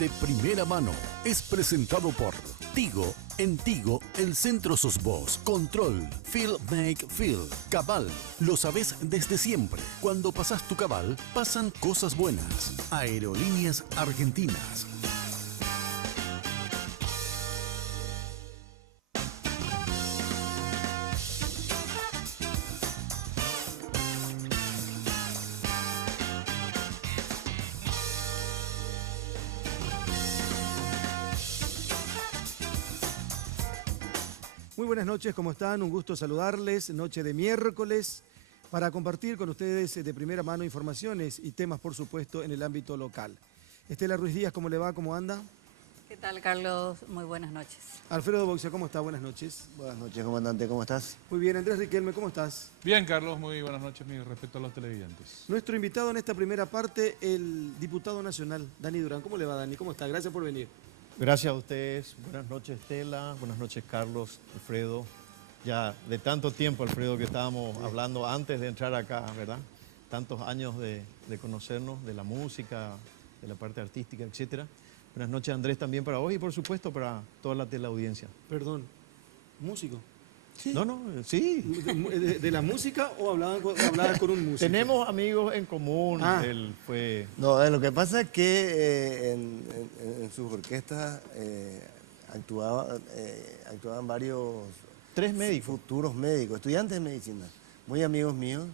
De Primera Mano es presentado por Tigo. En Tigo, el centro sos vos. Control, Feel Make Feel. Cabal, lo sabés desde siempre. Cuando pasás tu cabal, pasan cosas buenas. Aerolíneas Argentinas. Muy buenas noches, ¿cómo están? Un gusto saludarles, noche de miércoles, para compartir con ustedes de primera mano informaciones y temas, por supuesto, en el ámbito local. Estela Ruiz Díaz, ¿cómo le va? ¿Cómo anda? ¿Qué tal, Carlos? Muy buenas noches. Alfredo Boxia, ¿cómo está? Buenas noches. Buenas noches, comandante, ¿cómo estás? Muy bien, Andrés Riquelme, ¿cómo estás? Bien, Carlos, muy buenas noches, mi respeto a los televidentes. Nuestro invitado en esta primera parte, el diputado nacional, Dani Durán. ¿Cómo le va, Dani? ¿Cómo está? Gracias por venir. Gracias a ustedes. Buenas noches, Estela. Buenas noches, Carlos, Alfredo. Ya de tanto tiempo, Alfredo, que estábamos hablando antes de entrar acá, ¿verdad? Tantos años de conocernos, de la música, de la parte artística, etcétera. Buenas noches, Andrés, también para vos y, por supuesto, para toda la teleaudiencia. Perdón, ¿músico? Sí. No, sí. ¿De la música o hablabas con un músico? Tenemos amigos en común. Él fue... No, lo que pasa es que en sus orquestas actuaban varios... Tres médicos. Futuros médicos, estudiantes de medicina, muy amigos míos.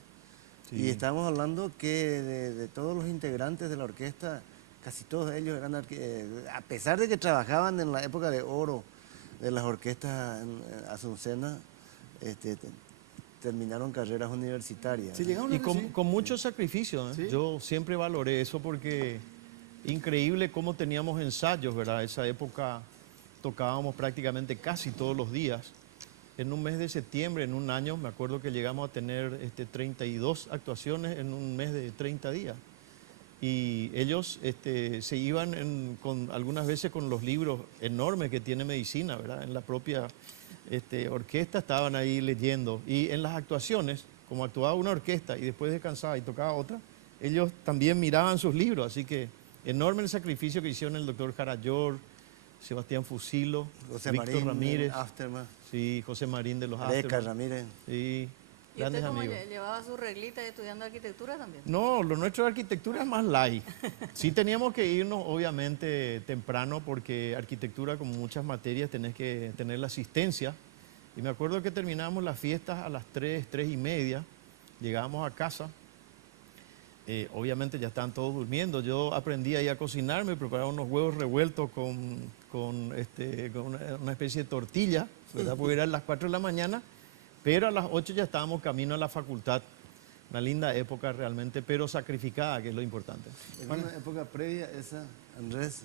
Sí. Y estamos hablando que de todos los integrantes de la orquesta, casi todos ellos eran a pesar de que trabajaban en la época de oro de las orquestas azucenas, terminaron carreras universitarias. ¿Sí, y con mucho sacrificio, ¿eh? ¿Sí? Yo siempre valoré eso porque increíble cómo teníamos ensayos, ¿verdad? Esa época tocábamos prácticamente casi todos los días. En un mes de septiembre, en un año, me acuerdo que llegamos a tener 32 actuaciones en un mes de 30 días. Y ellos se iban algunas veces con los libros enormes que tiene medicina, ¿verdad? En la propia orquesta estaban ahí leyendo. Y en las actuaciones, como actuaba una orquesta y después descansaba y tocaba otra, ellos también miraban sus libros. Así que enorme el sacrificio que hicieron el doctor Jarayor, Sebastián Fusilo, José Víctor Marín, Ramírez. Aftermath. Sí, José Marín de los Aftermath. Ramírez. Sí, ¿Y grandes usted cómo amigos. llevaba su reglita estudiando arquitectura también? No, lo nuestro de arquitectura es más light. Sí teníamos que irnos, obviamente, temprano, porque arquitectura, como muchas materias, tenés que tener la asistencia. Y me acuerdo que terminábamos las fiestas a las 3, 3:30, llegábamos a casa. Obviamente ya estaban todos durmiendo. Yo aprendí ahí a cocinar, me preparaba unos huevos revueltos con una especie de tortilla, ¿verdad? Porque eran las 4 de la mañana, pero a las 8 ya estábamos camino a la facultad. Una linda época realmente, pero sacrificada, que es lo importante. En una época previa esa, Andrés,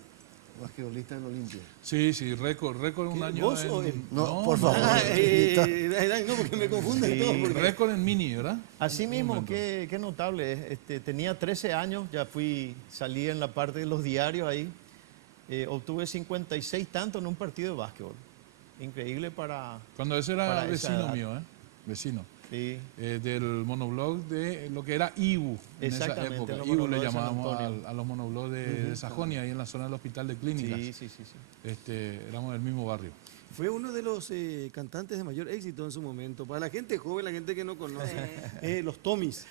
basquetbolista en Olimpia. Sí, récord un año. ¿Vos o él? No, por favor. No, porque me confunden todo. Porque... Récord en mini, ¿verdad? Así mismo, qué notable. Tenía 13 años, ya salí en la parte de los diarios ahí. Obtuve 56 tantos en un partido de básquetbol. Increíble para... Cuando ese era vecino mío, ¿eh? Vecino. Sí. Del monoblog de lo que era IBU en esa época. IBU le llamábamos a los monoblogs de Sajonia, ahí en la zona del hospital de clínicas. Sí. Éramos del mismo barrio. Fue uno de los cantantes de mayor éxito en su momento. Para la gente joven, la gente que no conoce. Los Tomis.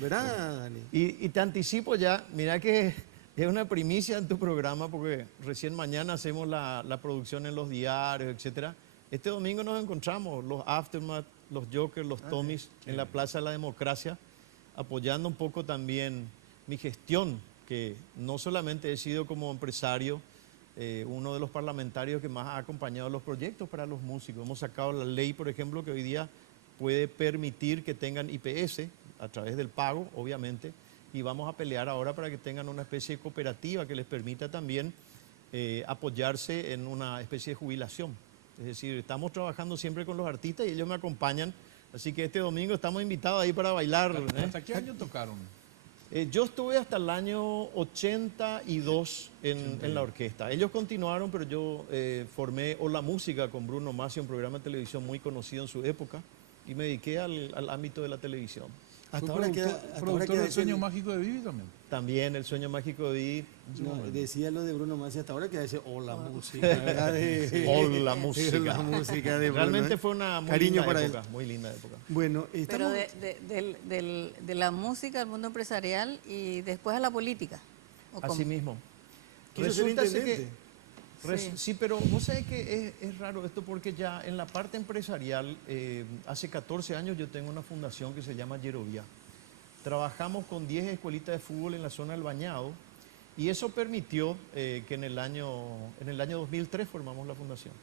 ¿Verdad, Dani? Y te anticipo ya, mira que es una primicia en tu programa porque recién mañana hacemos la producción en los diarios, etcétera. Este domingo nos encontramos, los Aftermath, los Jokers, los Tomis, en la Plaza de la Democracia, apoyando un poco también mi gestión, que no solamente he sido como empresario, uno de los parlamentarios que más ha acompañado los proyectos para los músicos. Hemos sacado la ley, por ejemplo, que hoy día puede permitir que tengan IPS a través del pago, obviamente, y vamos a pelear ahora para que tengan una especie de cooperativa que les permita también apoyarse en una especie de jubilación. Es decir, estamos trabajando siempre con los artistas y ellos me acompañan. Así que este domingo estamos invitados ahí para bailar. ¿Hasta qué año tocaron? Yo estuve hasta el año 82 en la orquesta. Ellos continuaron, pero yo formé Hola Música con Bruno Masi, un programa de televisión muy conocido en su época, y me dediqué al ámbito de la televisión. Hasta ahora queda... ¿Productor del Sueño Mágico de Vivi también? También El sueño mágico de vivir. No, decía lo de Bruno Mars hasta ahora que dice la música, ¿verdad? La música. La música de Bruno, Realmente fue una muy cariño linda para época, él. muy linda época. Bueno, Pero estamos... de la música al mundo empresarial y después a la política. ¿o cómo? Así mismo. Quiso ser Resulta intendente. Sí. sí, pero vos sabés que es raro esto porque ya en la parte empresarial, hace 14 años yo tengo una fundación que se llama Yerovia. Trabajamos con 10 escuelitas de fútbol en la zona del Bañado y eso permitió que en el año 2003 formamos la fundación.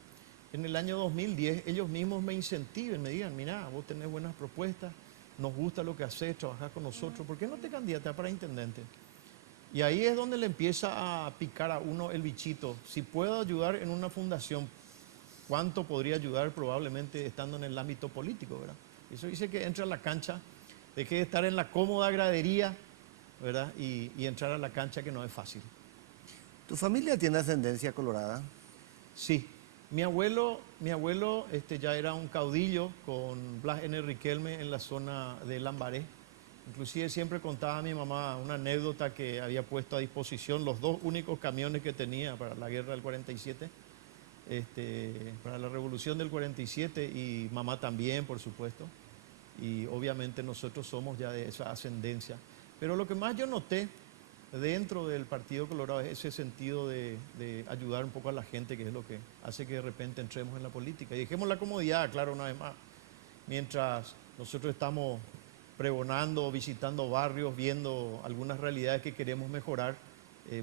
En el año 2010 ellos mismos me incentiven, me digan, mira, vos tenés buenas propuestas, nos gusta lo que haces, trabajás con nosotros, ¿por qué no te candidatas para intendente? Y ahí es donde le empieza a picar a uno el bichito. Si puedo ayudar en una fundación, ¿cuánto podría ayudar probablemente estando en el ámbito político, verdad? Eso dice que entra a la cancha, deje de estar en la cómoda gradería, ¿verdad? Y entrar a la cancha, que no es fácil. ¿Tu familia tiene ascendencia colorada? Sí, mi abuelo ya era un caudillo con Blas N. Riquelme en la zona de Lambaré. Inclusive siempre contaba a mi mamá una anécdota que había puesto a disposición los 2 únicos camiones que tenía para la guerra del 47, para la revolución del 47, y mamá también, por supuesto. Y obviamente nosotros somos ya de esa ascendencia. Pero lo que más yo noté dentro del Partido Colorado es ese sentido de ayudar un poco a la gente, que es lo que hace que de repente entremos en la política. Y dejemos la comodidad, claro, una vez más. Mientras nosotros estamos pregonando, visitando barrios, viendo algunas realidades que queremos mejorar,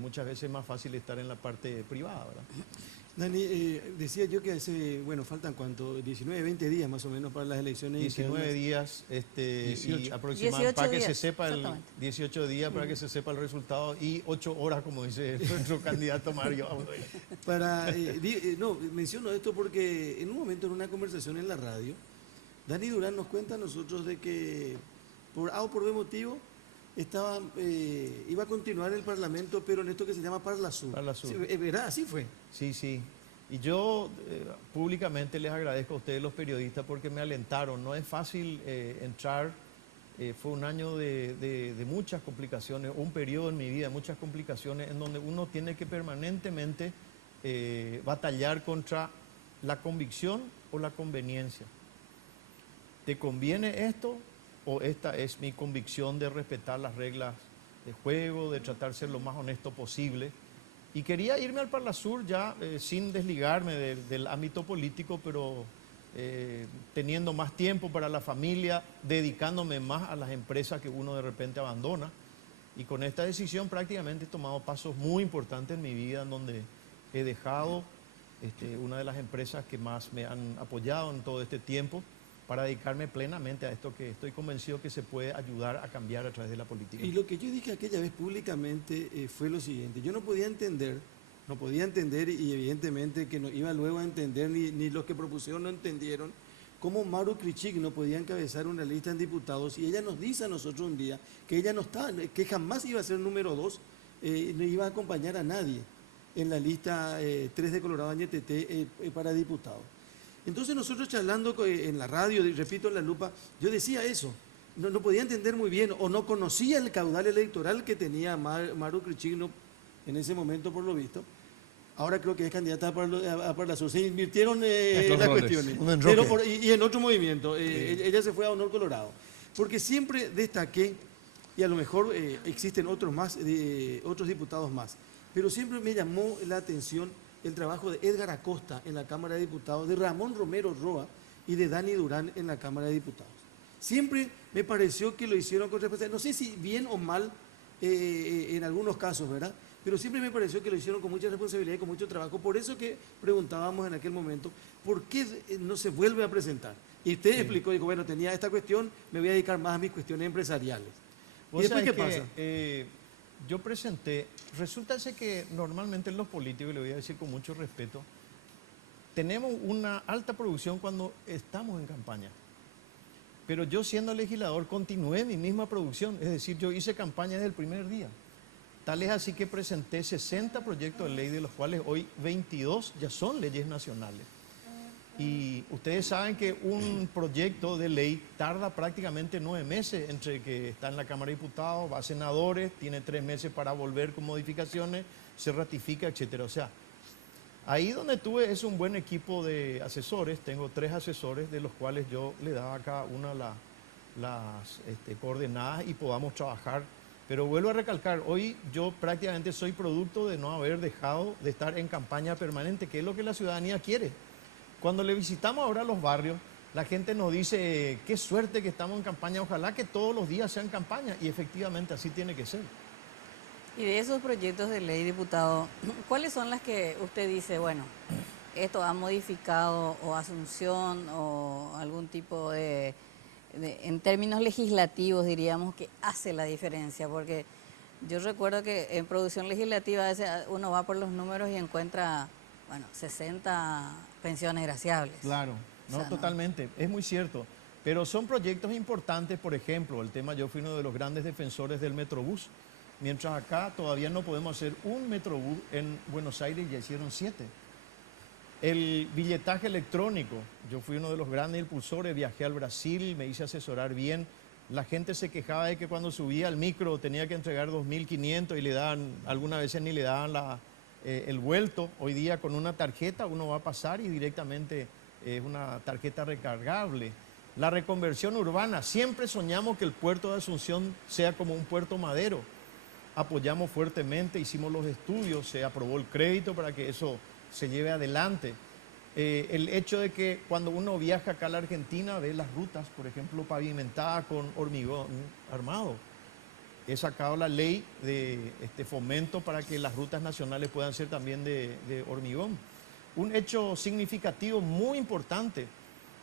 muchas veces es más fácil estar en la parte privada, ¿verdad? Dani, decía yo que faltan ¿cuánto? 19, 20 días más o menos para las elecciones. 19 días, 18. y aproximadamente, para que se sepa el exactamente. 18 días para que se sepa el resultado, y 8 horas, como dice nuestro candidato Mario. Menciono esto porque en un momento, en una conversación en la radio, Dani Durán nos cuenta a nosotros de que por A o por B motivo iba a continuar el Parlamento, pero en esto que se llama Parlasur. Parlasur. Sí, ¿verdad? Así fue. Sí, sí. Y yo públicamente les agradezco a ustedes los periodistas porque me alentaron. No es fácil entrar. Fue un año de muchas complicaciones, un periodo en mi vida de muchas complicaciones en donde uno tiene que permanentemente batallar contra la convicción o la conveniencia. ¿Te conviene esto o esta es mi convicción de respetar las reglas de juego, de tratar de ser lo más honesto posible? Y quería irme al Parlasur ya sin desligarme del ámbito político, pero teniendo más tiempo para la familia, dedicándome más a las empresas que uno de repente abandona. Y con esta decisión prácticamente he tomado pasos muy importantes en mi vida, en donde he dejado una de las empresas que más me han apoyado en todo este tiempo, para dedicarme plenamente a esto que estoy convencido que se puede ayudar a cambiar a través de la política. Y lo que yo dije aquella vez públicamente fue lo siguiente: yo no podía entender, y evidentemente que no iba luego a entender, ni los que propusieron no entendieron, cómo Maru Krichik no podía encabezar una lista en diputados, y ella nos dice a nosotros un día que ella no está, que jamás iba a ser número 2, no iba a acompañar a nadie en la lista 3 de Colorado Añetete para diputados. Entonces nosotros charlando en la radio, y repito, en La Lupa, yo decía eso, no podía entender muy bien, o no conocía el caudal electoral que tenía Maru Krichik en ese momento, por lo visto. Ahora creo que es candidata a Parlasur. Se invirtieron las cuestiones. Y en otro movimiento, ella se fue a Honor Colorado. Porque siempre destaqué, y a lo mejor existen otros diputados más, pero siempre me llamó la atención el trabajo de Edgar Acosta en la Cámara de Diputados, de Ramón Romero Roa y de Dani Durán en la Cámara de Diputados. Siempre me pareció que lo hicieron con responsabilidad, no sé si bien o mal en algunos casos, ¿verdad? Pero siempre me pareció que lo hicieron con mucha responsabilidad y con mucho trabajo. Por eso que preguntábamos en aquel momento, ¿por qué no se vuelve a presentar? Y usted explicó, dijo, bueno, tenía esta cuestión, me voy a dedicar más a mis cuestiones empresariales. ¿Y después qué pasa? Yo presenté, resulta ser que normalmente en los políticos, y le voy a decir con mucho respeto, tenemos una alta producción cuando estamos en campaña. Pero yo, siendo legislador, continué mi misma producción, es decir, yo hice campaña desde el primer día. Tal es así que presenté 60 proyectos de ley, de los cuales hoy 22 ya son leyes nacionales. Y ustedes saben que un proyecto de ley tarda prácticamente 9 meses entre que está en la Cámara de Diputados, va a senadores, tiene 3 meses para volver con modificaciones, se ratifica, etcétera. O sea, ahí donde tuve es un buen equipo de asesores, tengo 3 asesores de los cuales yo le daba a cada una las coordenadas y podamos trabajar. Pero vuelvo a recalcar, hoy yo prácticamente soy producto de no haber dejado de estar en campaña permanente, que es lo que la ciudadanía quiere. Cuando le visitamos ahora los barrios, la gente nos dice, qué suerte que estamos en campaña, ojalá que todos los días sean campaña, y efectivamente así tiene que ser. Y de esos proyectos de ley, diputado, ¿cuáles son las que usted dice, bueno, esto ha modificado o Asunción o algún tipo en términos legislativos diríamos que hace la diferencia? Porque yo recuerdo que en producción legislativa a veces uno va por los números y encuentra, bueno, 60 pensiones graciables. Claro, no, o sea, totalmente, es muy cierto. Pero son proyectos importantes, por ejemplo, el tema, yo fui uno de los grandes defensores del Metrobús. Mientras acá todavía no podemos hacer un Metrobús, en Buenos Aires ya hicieron 7. El billetaje electrónico, yo fui uno de los grandes impulsores, viajé al Brasil, me hice asesorar bien. La gente se quejaba de que cuando subía al micro tenía que entregar 2.500 y le daban, algunas veces ni le daban el vuelto. Hoy día con una tarjeta uno va a pasar y directamente es una tarjeta recargable. La reconversión urbana, siempre soñamos que el puerto de Asunción sea como un puerto madero. Apoyamos fuertemente, hicimos los estudios, se aprobó el crédito para que eso se lleve adelante. El hecho de que cuando uno viaja acá a la Argentina ve las rutas, por ejemplo, pavimentadas con hormigón armado. He sacado la ley de fomento para que las rutas nacionales puedan ser también de hormigón. Un hecho significativo muy importante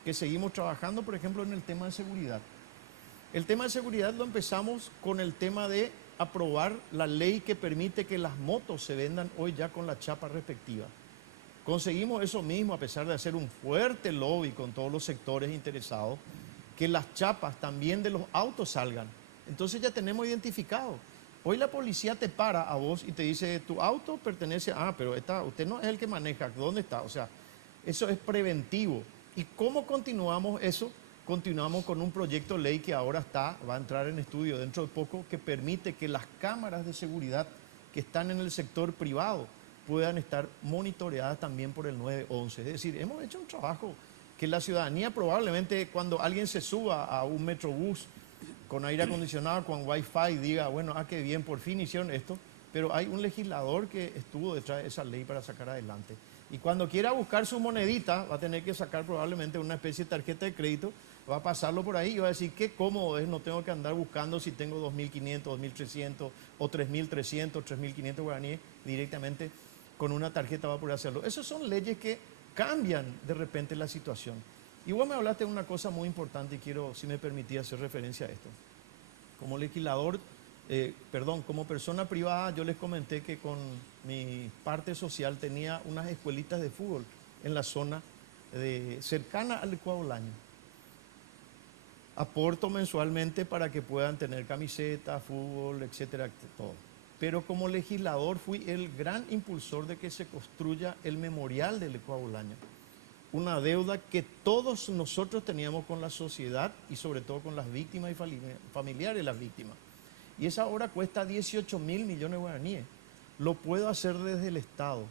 que seguimos trabajando, por ejemplo, en el tema de seguridad. El tema de seguridad lo empezamos con el tema de aprobar la ley que permite que las motos se vendan hoy ya con la chapa respectiva. Conseguimos eso mismo, a pesar de hacer un fuerte lobby con todos los sectores interesados, que las chapas también de los autos salgan. Entonces ya tenemos identificado. Hoy la policía te para a vos y te dice, tu auto pertenece pero usted no es el que maneja, ¿dónde está? O sea, eso es preventivo. ¿Y cómo continuamos eso? Continuamos con un proyecto de ley que ahora va a entrar en estudio dentro de poco, que permite que las cámaras de seguridad que están en el sector privado puedan estar monitoreadas también por el 911. Es decir, hemos hecho un trabajo que la ciudadanía probablemente cuando alguien se suba a un Metrobús con aire acondicionado, con Wi-Fi, diga, bueno, qué bien, por fin hicieron esto, pero hay un legislador que estuvo detrás de esa ley para sacar adelante. Y cuando quiera buscar su monedita, va a tener que sacar probablemente una especie de tarjeta de crédito, va a pasarlo por ahí y va a decir, qué cómodo es, no tengo que andar buscando si tengo 2.500, 2.300 o 3.300, 3.500 guaraníes, directamente con una tarjeta va a poder hacerlo. Esas son leyes que cambian de repente la situación. Y vos me hablaste de una cosa muy importante y quiero, si me permitía, hacer referencia a esto. Como legislador, como persona privada, yo les comenté que con mi parte social tenía unas escuelitas de fútbol en la zona cercana al Ecuadolaño. Aporto mensualmente para que puedan tener camiseta, fútbol, etcétera, todo. Pero como legislador fui el gran impulsor de que se construya el memorial del Ecuadolaño. Una deuda que todos nosotros teníamos con la sociedad y sobre todo con las víctimas y familiares de las víctimas. Y esa obra cuesta 18.000 millones de guaraníes. Lo puedo hacer desde el Estado.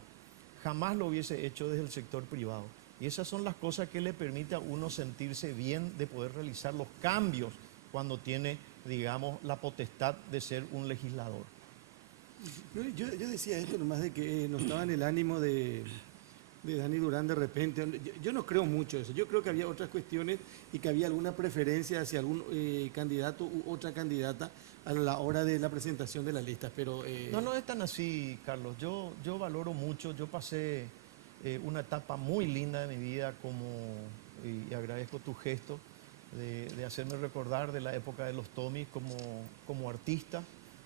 Jamás lo hubiese hecho desde el sector privado. Y esas son las cosas que le permite a uno sentirse bien de poder realizar los cambios cuando tiene, digamos, la potestad de ser un legislador. Yo decía esto nomás de que no estaba en el ánimo de Dani Durán de repente. Yo no creo mucho eso. Yo creo que había otras cuestiones y que había alguna preferencia hacia algún candidato u otra candidata a la hora de la presentación de las listas. Pero, No es tan así, Carlos. Yo valoro mucho. Yo pasé una etapa muy linda de mi vida y agradezco tu gesto de hacerme recordar de la época de los Tomis como artista.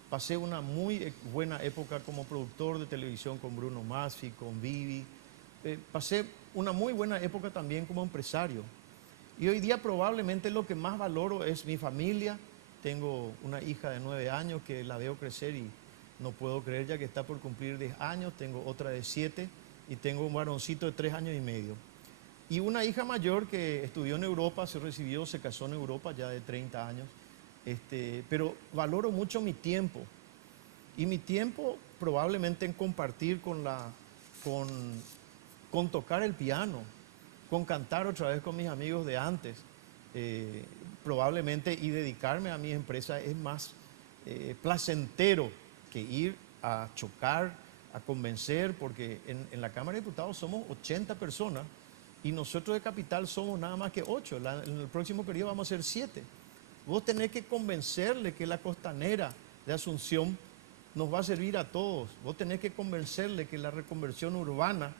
Pasé una muy buena época como productor de televisión con Bruno Masfi, con Vivi. Pasé una muy buena época también como empresario. Y hoy día probablemente lo que más valoro es mi familia. Tengo una hija de 9 años que la veo crecer y no puedo creer ya que está por cumplir 10 años. Tengo otra de 7 y tengo un varoncito de 3 años y medio. Y una hija mayor que estudió en Europa, se recibió, se casó en Europa ya de 30 años. Pero valoro mucho mi tiempo. Y mi tiempo probablemente en compartir con tocar el piano, con cantar otra vez con mis amigos de antes, probablemente, y dedicarme a mi empresa es más placentero que ir a chocar, a convencer, porque en la Cámara de Diputados somos 80 personas y nosotros de Capital somos nada más que 8. En el próximo periodo vamos a ser 7. Vos tenés que convencerle que la costanera de Asunción nos va a servir a todos. Vos tenés que convencerle que la reconversión urbana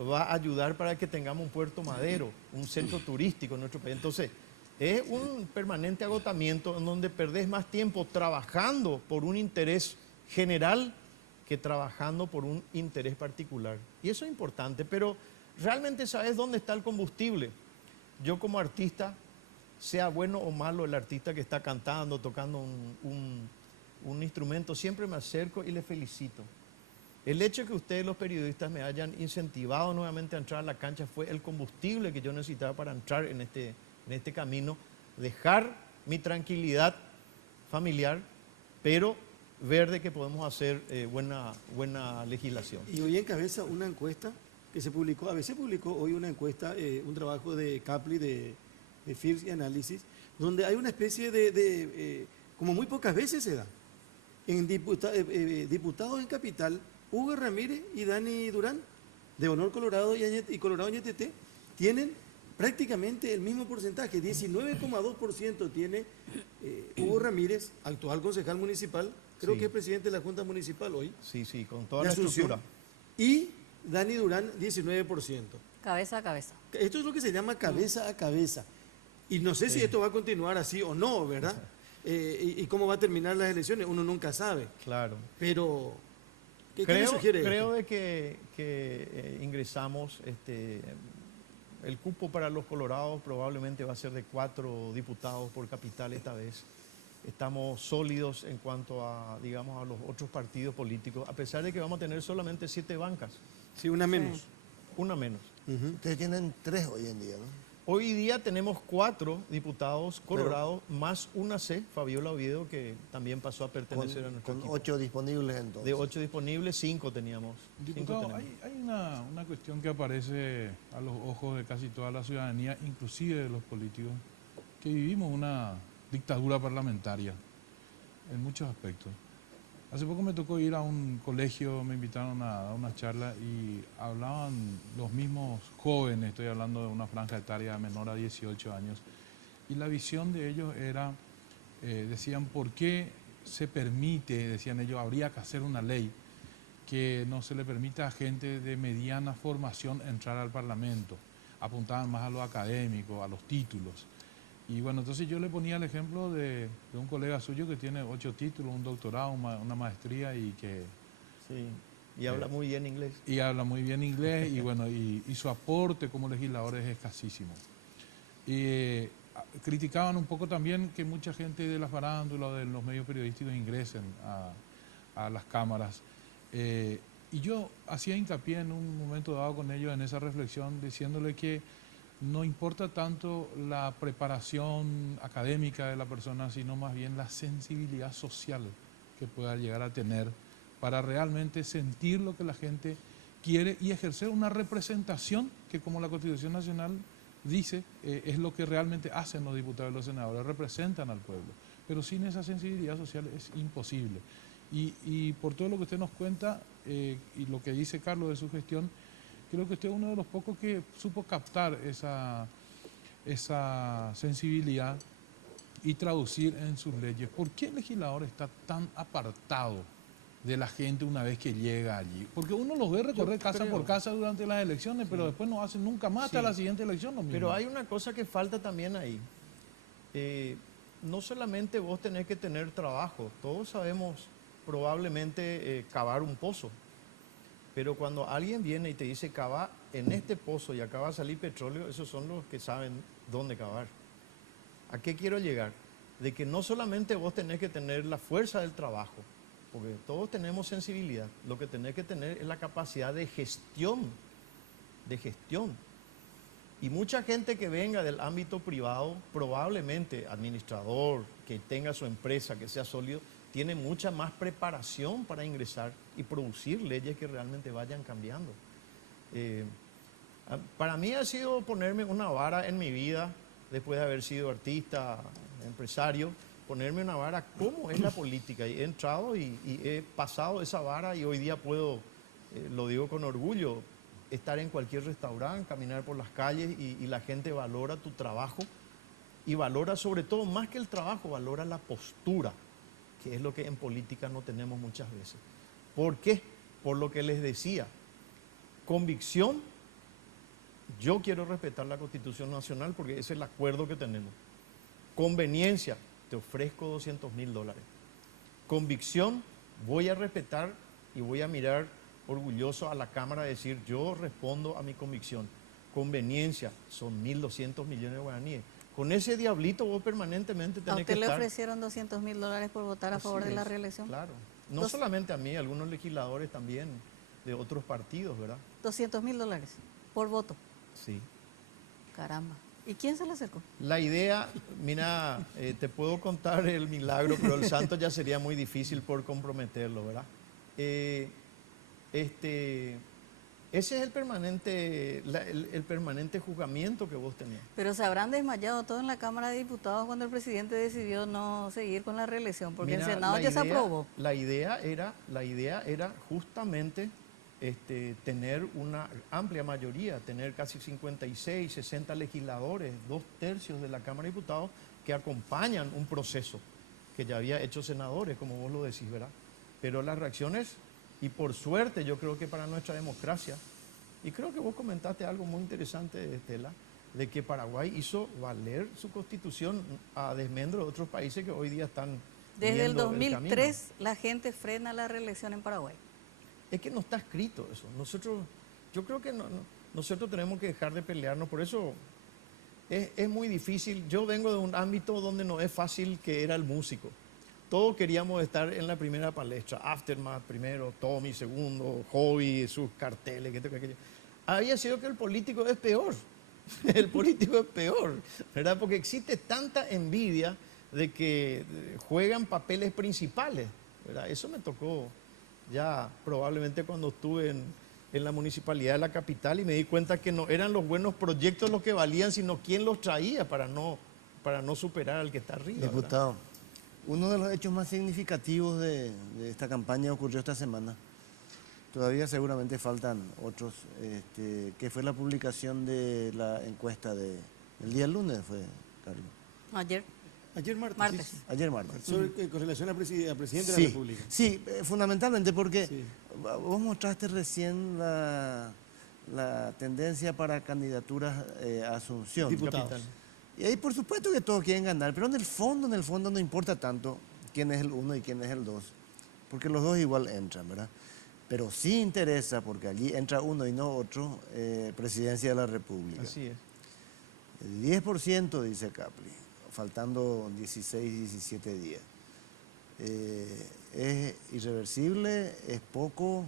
va a ayudar para que tengamos un puerto madero, un centro turístico en nuestro país. Entonces, es un permanente agotamiento en donde perdés más tiempo trabajando por un interés general que trabajando por un interés particular. Y eso es importante, pero realmente sabes dónde está el combustible. Yo como artista, sea bueno o malo el artista que está cantando, tocando un instrumento, siempre me acerco y le felicito. El hecho de que ustedes, los periodistas, me hayan incentivado nuevamente a entrar a la cancha fue el combustible que yo necesitaba para entrar en este camino, dejar mi tranquilidad familiar, pero ver de que podemos hacer buena legislación. Y hoy encabeza una encuesta que se publicó, ABC publicó hoy una encuesta, un trabajo de Capli, de Fierce y Análisis, donde hay una especie como muy pocas veces se da, en diputados en Capital, Hugo Ramírez y Dani Durán, de Honor Colorado y Colorado Ñeteté, tienen prácticamente el mismo porcentaje, 19,2% tiene Hugo Ramírez, actual concejal municipal, creo Sí. que es presidente de la Junta Municipal hoy, Sí, con toda de la Asunción, estructura. y Dani Durán, 19%. Cabeza a cabeza. Esto es lo que se llama cabeza a cabeza. Y no sé si esto va a continuar así o no, ¿verdad? Y cómo va a terminar las elecciones, uno nunca sabe. Claro. Pero, ¿qué le sugiere Creo esto? de que ingresamos, el cupo para los colorados probablemente va a ser de 4 diputados por Capital esta vez. Estamos sólidos en cuanto a, digamos, a los otros partidos políticos, a pesar de que vamos a tener solamente 7 bancas, Sí, una menos. una menos. Ujú. Ustedes tienen 3 hoy en día, ¿no? Hoy día tenemos 4 diputados colorados, más una C, Fabiola Oviedo, que también pasó a pertenecer a nuestro Con equipo. 8 disponibles entonces. De 8 disponibles, 5 teníamos. Diputado, hay una cuestión que aparece a los ojos de casi toda la ciudadanía, inclusive de los políticos, que vivimos una dictadura parlamentaria en muchos aspectos. Hace poco me tocó ir a un colegio, me invitaron a dar una charla y hablaban los mismos jóvenes, estoy hablando de una franja etaria menor a 18 años, y la visión de ellos era, decían, ¿por qué se permite, decían ellos, habría que hacer una ley que no se le permita a gente de mediana formación entrar al Parlamento? Apuntaban más a lo académico, a los títulos. Y bueno, entonces yo le ponía el ejemplo de un colega suyo que tiene 8 títulos, un doctorado, una maestría y que... Sí, y habla muy bien inglés. Y habla muy bien inglés y bueno, y su aporte como legislador es escasísimo. Y criticaban un poco también que mucha gente de la farándula o de los medios periodísticos ingresen a las cámaras. Y yo hacía hincapié en un momento dado con ellos en esa reflexión, diciéndole que no importa tanto la preparación académica de la persona, sino más bien la sensibilidad social que pueda llegar a tener para realmente sentir lo que la gente quiere y ejercer una representación que, como la Constitución Nacional dice, es lo que realmente hacen los diputados y los senadores, representan al pueblo. Pero sin esa sensibilidad social es imposible. Y por todo lo que usted nos cuenta y lo que dice Carlos de su gestión, creo que usted es uno de los pocos que supo captar esa sensibilidad y traducir en sus leyes. ¿Por qué el legislador está tan apartado de la gente una vez que llega allí? Porque uno los ve recorrer casa por casa durante las elecciones, pero después no hacen nunca más hasta la siguiente elección lo mismo. Pero hay una cosa que falta también ahí. No solamente vos tenés que tener trabajo, todos sabemos probablemente cavar un pozo. Pero cuando alguien viene y te dice cava en este pozo y acá va a salir petróleo, esos son los que saben dónde cavar. ¿A qué quiero llegar? De que no solamente vos tenés que tener la fuerza del trabajo, porque todos tenemos sensibilidad, lo que tenés que tener es la capacidad de gestión. Y mucha gente que venga del ámbito privado, probablemente administrador, que tenga su empresa, que sea sólido, tiene mucha más preparación para ingresar y producir leyes que realmente vayan cambiando. Para mí ha sido ponerme una vara en mi vida, después de haber sido artista, empresario, ponerme una vara, ¿cómo es la política? Y he entrado y he pasado esa vara y hoy día puedo, lo digo con orgullo, estar en cualquier restaurante, caminar por las calles y la gente valora tu trabajo y valora sobre todo, más que el trabajo, valora la postura, que es lo que en política no tenemos muchas veces. ¿Por qué? Por lo que les decía, convicción, yo quiero respetar la Constitución Nacional porque ese es el acuerdo que tenemos. Conveniencia, te ofrezco $200.000. Convicción, voy a respetar y voy a mirar orgulloso a la Cámara a decir, yo respondo a mi convicción. Conveniencia, son 1.200 millones de guaraníes. Con ese diablito vos permanentemente tenés que ¿A usted le estar... ofrecieron $200.000 por votar a favor de la reelección? Claro. No solamente a mí, algunos legisladores también de otros partidos, ¿verdad? $200.000 por voto. Sí. Caramba. ¿Y quién se le acercó? La idea, mira, te puedo contar el milagro, pero el santo ya sería muy difícil por comprometerlo, ¿verdad? Ese es el permanente juzgamiento que vos tenés. Pero se habrán desmayado todos en la Cámara de Diputados cuando el presidente decidió no seguir con la reelección, porque en el Senado ya se aprobó. La idea era justamente tener una amplia mayoría, tener casi 56, 60 legisladores, 2/3 de la Cámara de Diputados que acompañan un proceso que ya había hecho senadores, como vos lo decís, ¿verdad? Pero las reacciones, y por suerte yo creo que para nuestra democracia, y creo que vos comentaste algo muy interesante, Estela, de que Paraguay hizo valer su constitución a desmedro de otros países que hoy día están Desde el viendo 2003 la gente frena la reelección en Paraguay. Es que no está escrito eso. Yo creo que nosotros tenemos que dejar de pelearnos, por eso es muy difícil. Yo vengo de un ámbito donde no es fácil, que era el músico. Todos queríamos estar en la primera palestra, Aftermath primero, Tommy segundo, Hobby, sus carteles, que aquello. Había sido que el político es peor, el político es peor, ¿verdad? Porque existe tanta envidia de que juegan papeles principales, ¿verdad? Eso me tocó ya probablemente cuando estuve en la municipalidad de la capital y me di cuenta que no eran los buenos proyectos los que valían, sino quién los traía para no superar al que está arriba. Diputado, ¿verdad? uno de los hechos más significativos de esta campaña ocurrió esta semana. Todavía seguramente faltan otros, que fue la publicación de la encuesta del día lunes, fue, Carlos. Ayer martes. Martes. Ayer martes. Con relación al presidente de Sí, la República. sí, fundamentalmente porque Sí. vos mostraste recién la tendencia para candidaturas a Asunción. Diputados. Capital. Y ahí por supuesto que todos quieren ganar, pero en el fondo no importa tanto quién es el 1 y quién es el 2, porque los dos igual entran, ¿verdad? Pero sí interesa, porque allí entra uno y no otro, presidencia de la República. Así es. El 10% dice Capri, faltando 16, 17 días. ¿Es irreversible? ¿Es poco?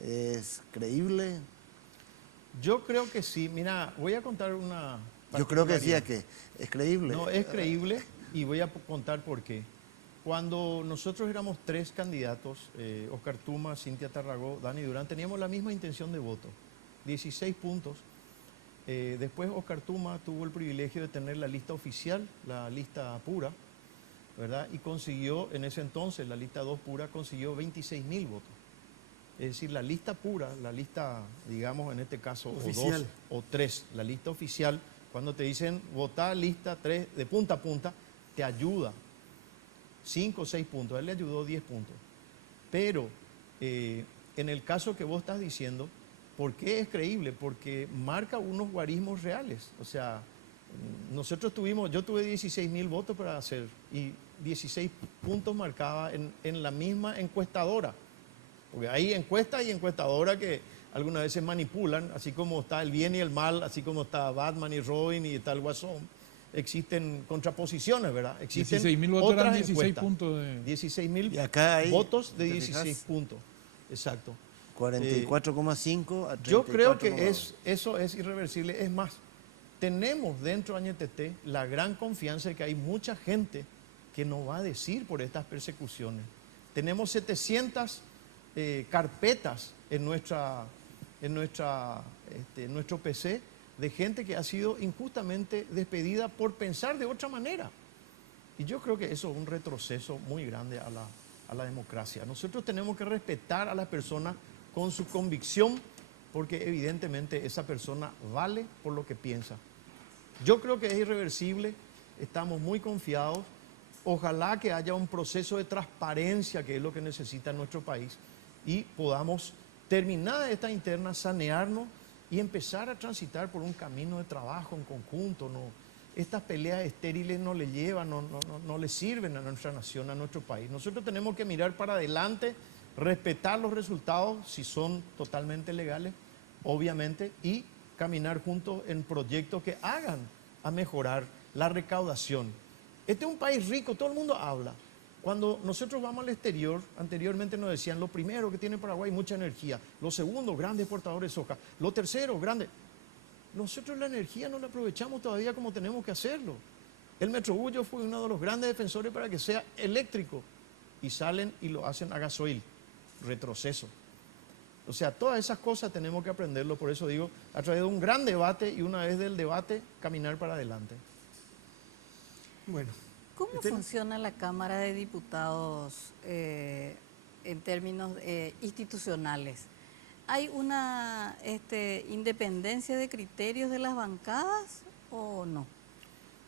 ¿Es creíble? Yo creo que sí. Mira, voy a contar una... Yo creo que decía particularidad. que es creíble. No, es creíble y voy a contar por qué. Cuando nosotros éramos 3 candidatos, Oscar Tuma, Cintia Tarragó, Dani Durán, teníamos la misma intención de voto, 16 puntos. Después Oscar Tuma tuvo el privilegio de tener la lista oficial, la lista pura, ¿verdad? Y consiguió, en ese entonces, la lista 2 pura, consiguió 26.000 votos. Es decir, la lista pura, la lista, digamos, en este caso, Oficial. o 2 o 3, la lista oficial, cuando te dicen votar lista 3 de punta a punta, te ayuda 5 o 6 puntos, a él le ayudó 10 puntos. Pero en el caso que vos estás diciendo, ¿por qué es creíble? Porque marca unos guarismos reales. O sea, yo tuve 16.000 votos para hacer y 16 puntos marcaba en la misma encuestadora. Porque hay encuestas y encuestadoras que algunas veces manipulan, así como está el bien y el mal, así como está Batman y Robin y está el Guasón. Existen contraposiciones, ¿verdad? Existen 16.000 votos eran otras 16 encuestas. puntos de... 16.000 Y acá hay, votos de ¿te 16 fijas? puntos. Exacto. 44,5 a 34,2. Yo creo que eso es irreversible. Es más, tenemos dentro de Añetete la gran confianza de que hay mucha gente que nos va a decir por estas persecuciones. Tenemos 700 carpetas en nuestro PC de gente que ha sido injustamente despedida por pensar de otra manera. Y yo creo que eso es un retroceso muy grande a la democracia. Nosotros tenemos que respetar a las personas con su convicción, porque evidentemente esa persona vale por lo que piensa. Yo creo que es irreversible, estamos muy confiados. Ojalá que haya un proceso de transparencia, que es lo que necesita nuestro país, y podamos, terminada esta interna, sanearnos y empezar a transitar por un camino de trabajo en conjunto. No, estas peleas estériles no le llevan, no le sirven a nuestra nación, a nuestro país. Nosotros tenemos que mirar para adelante, respetar los resultados si son totalmente legales, obviamente, y caminar juntos en proyectos que hagan a mejorar la recaudación. Este es un país rico, todo el mundo habla. Cuando nosotros vamos al exterior, anteriormente nos decían, lo primero que tiene Paraguay, mucha energía. Lo segundo, grandes exportadores de soja. Lo tercero, grande. Nosotros la energía no la aprovechamos todavía como tenemos que hacerlo. El Metrobús fue uno de los grandes defensores para que sea eléctrico. Y salen y lo hacen a gasoil. Retroceso. O sea, todas esas cosas tenemos que aprenderlo. Por eso digo, a través de un gran debate, y una vez del debate, caminar para adelante. Bueno. ¿Cómo funciona la Cámara de Diputados en términos institucionales? ¿Hay una independencia de criterios de las bancadas o no?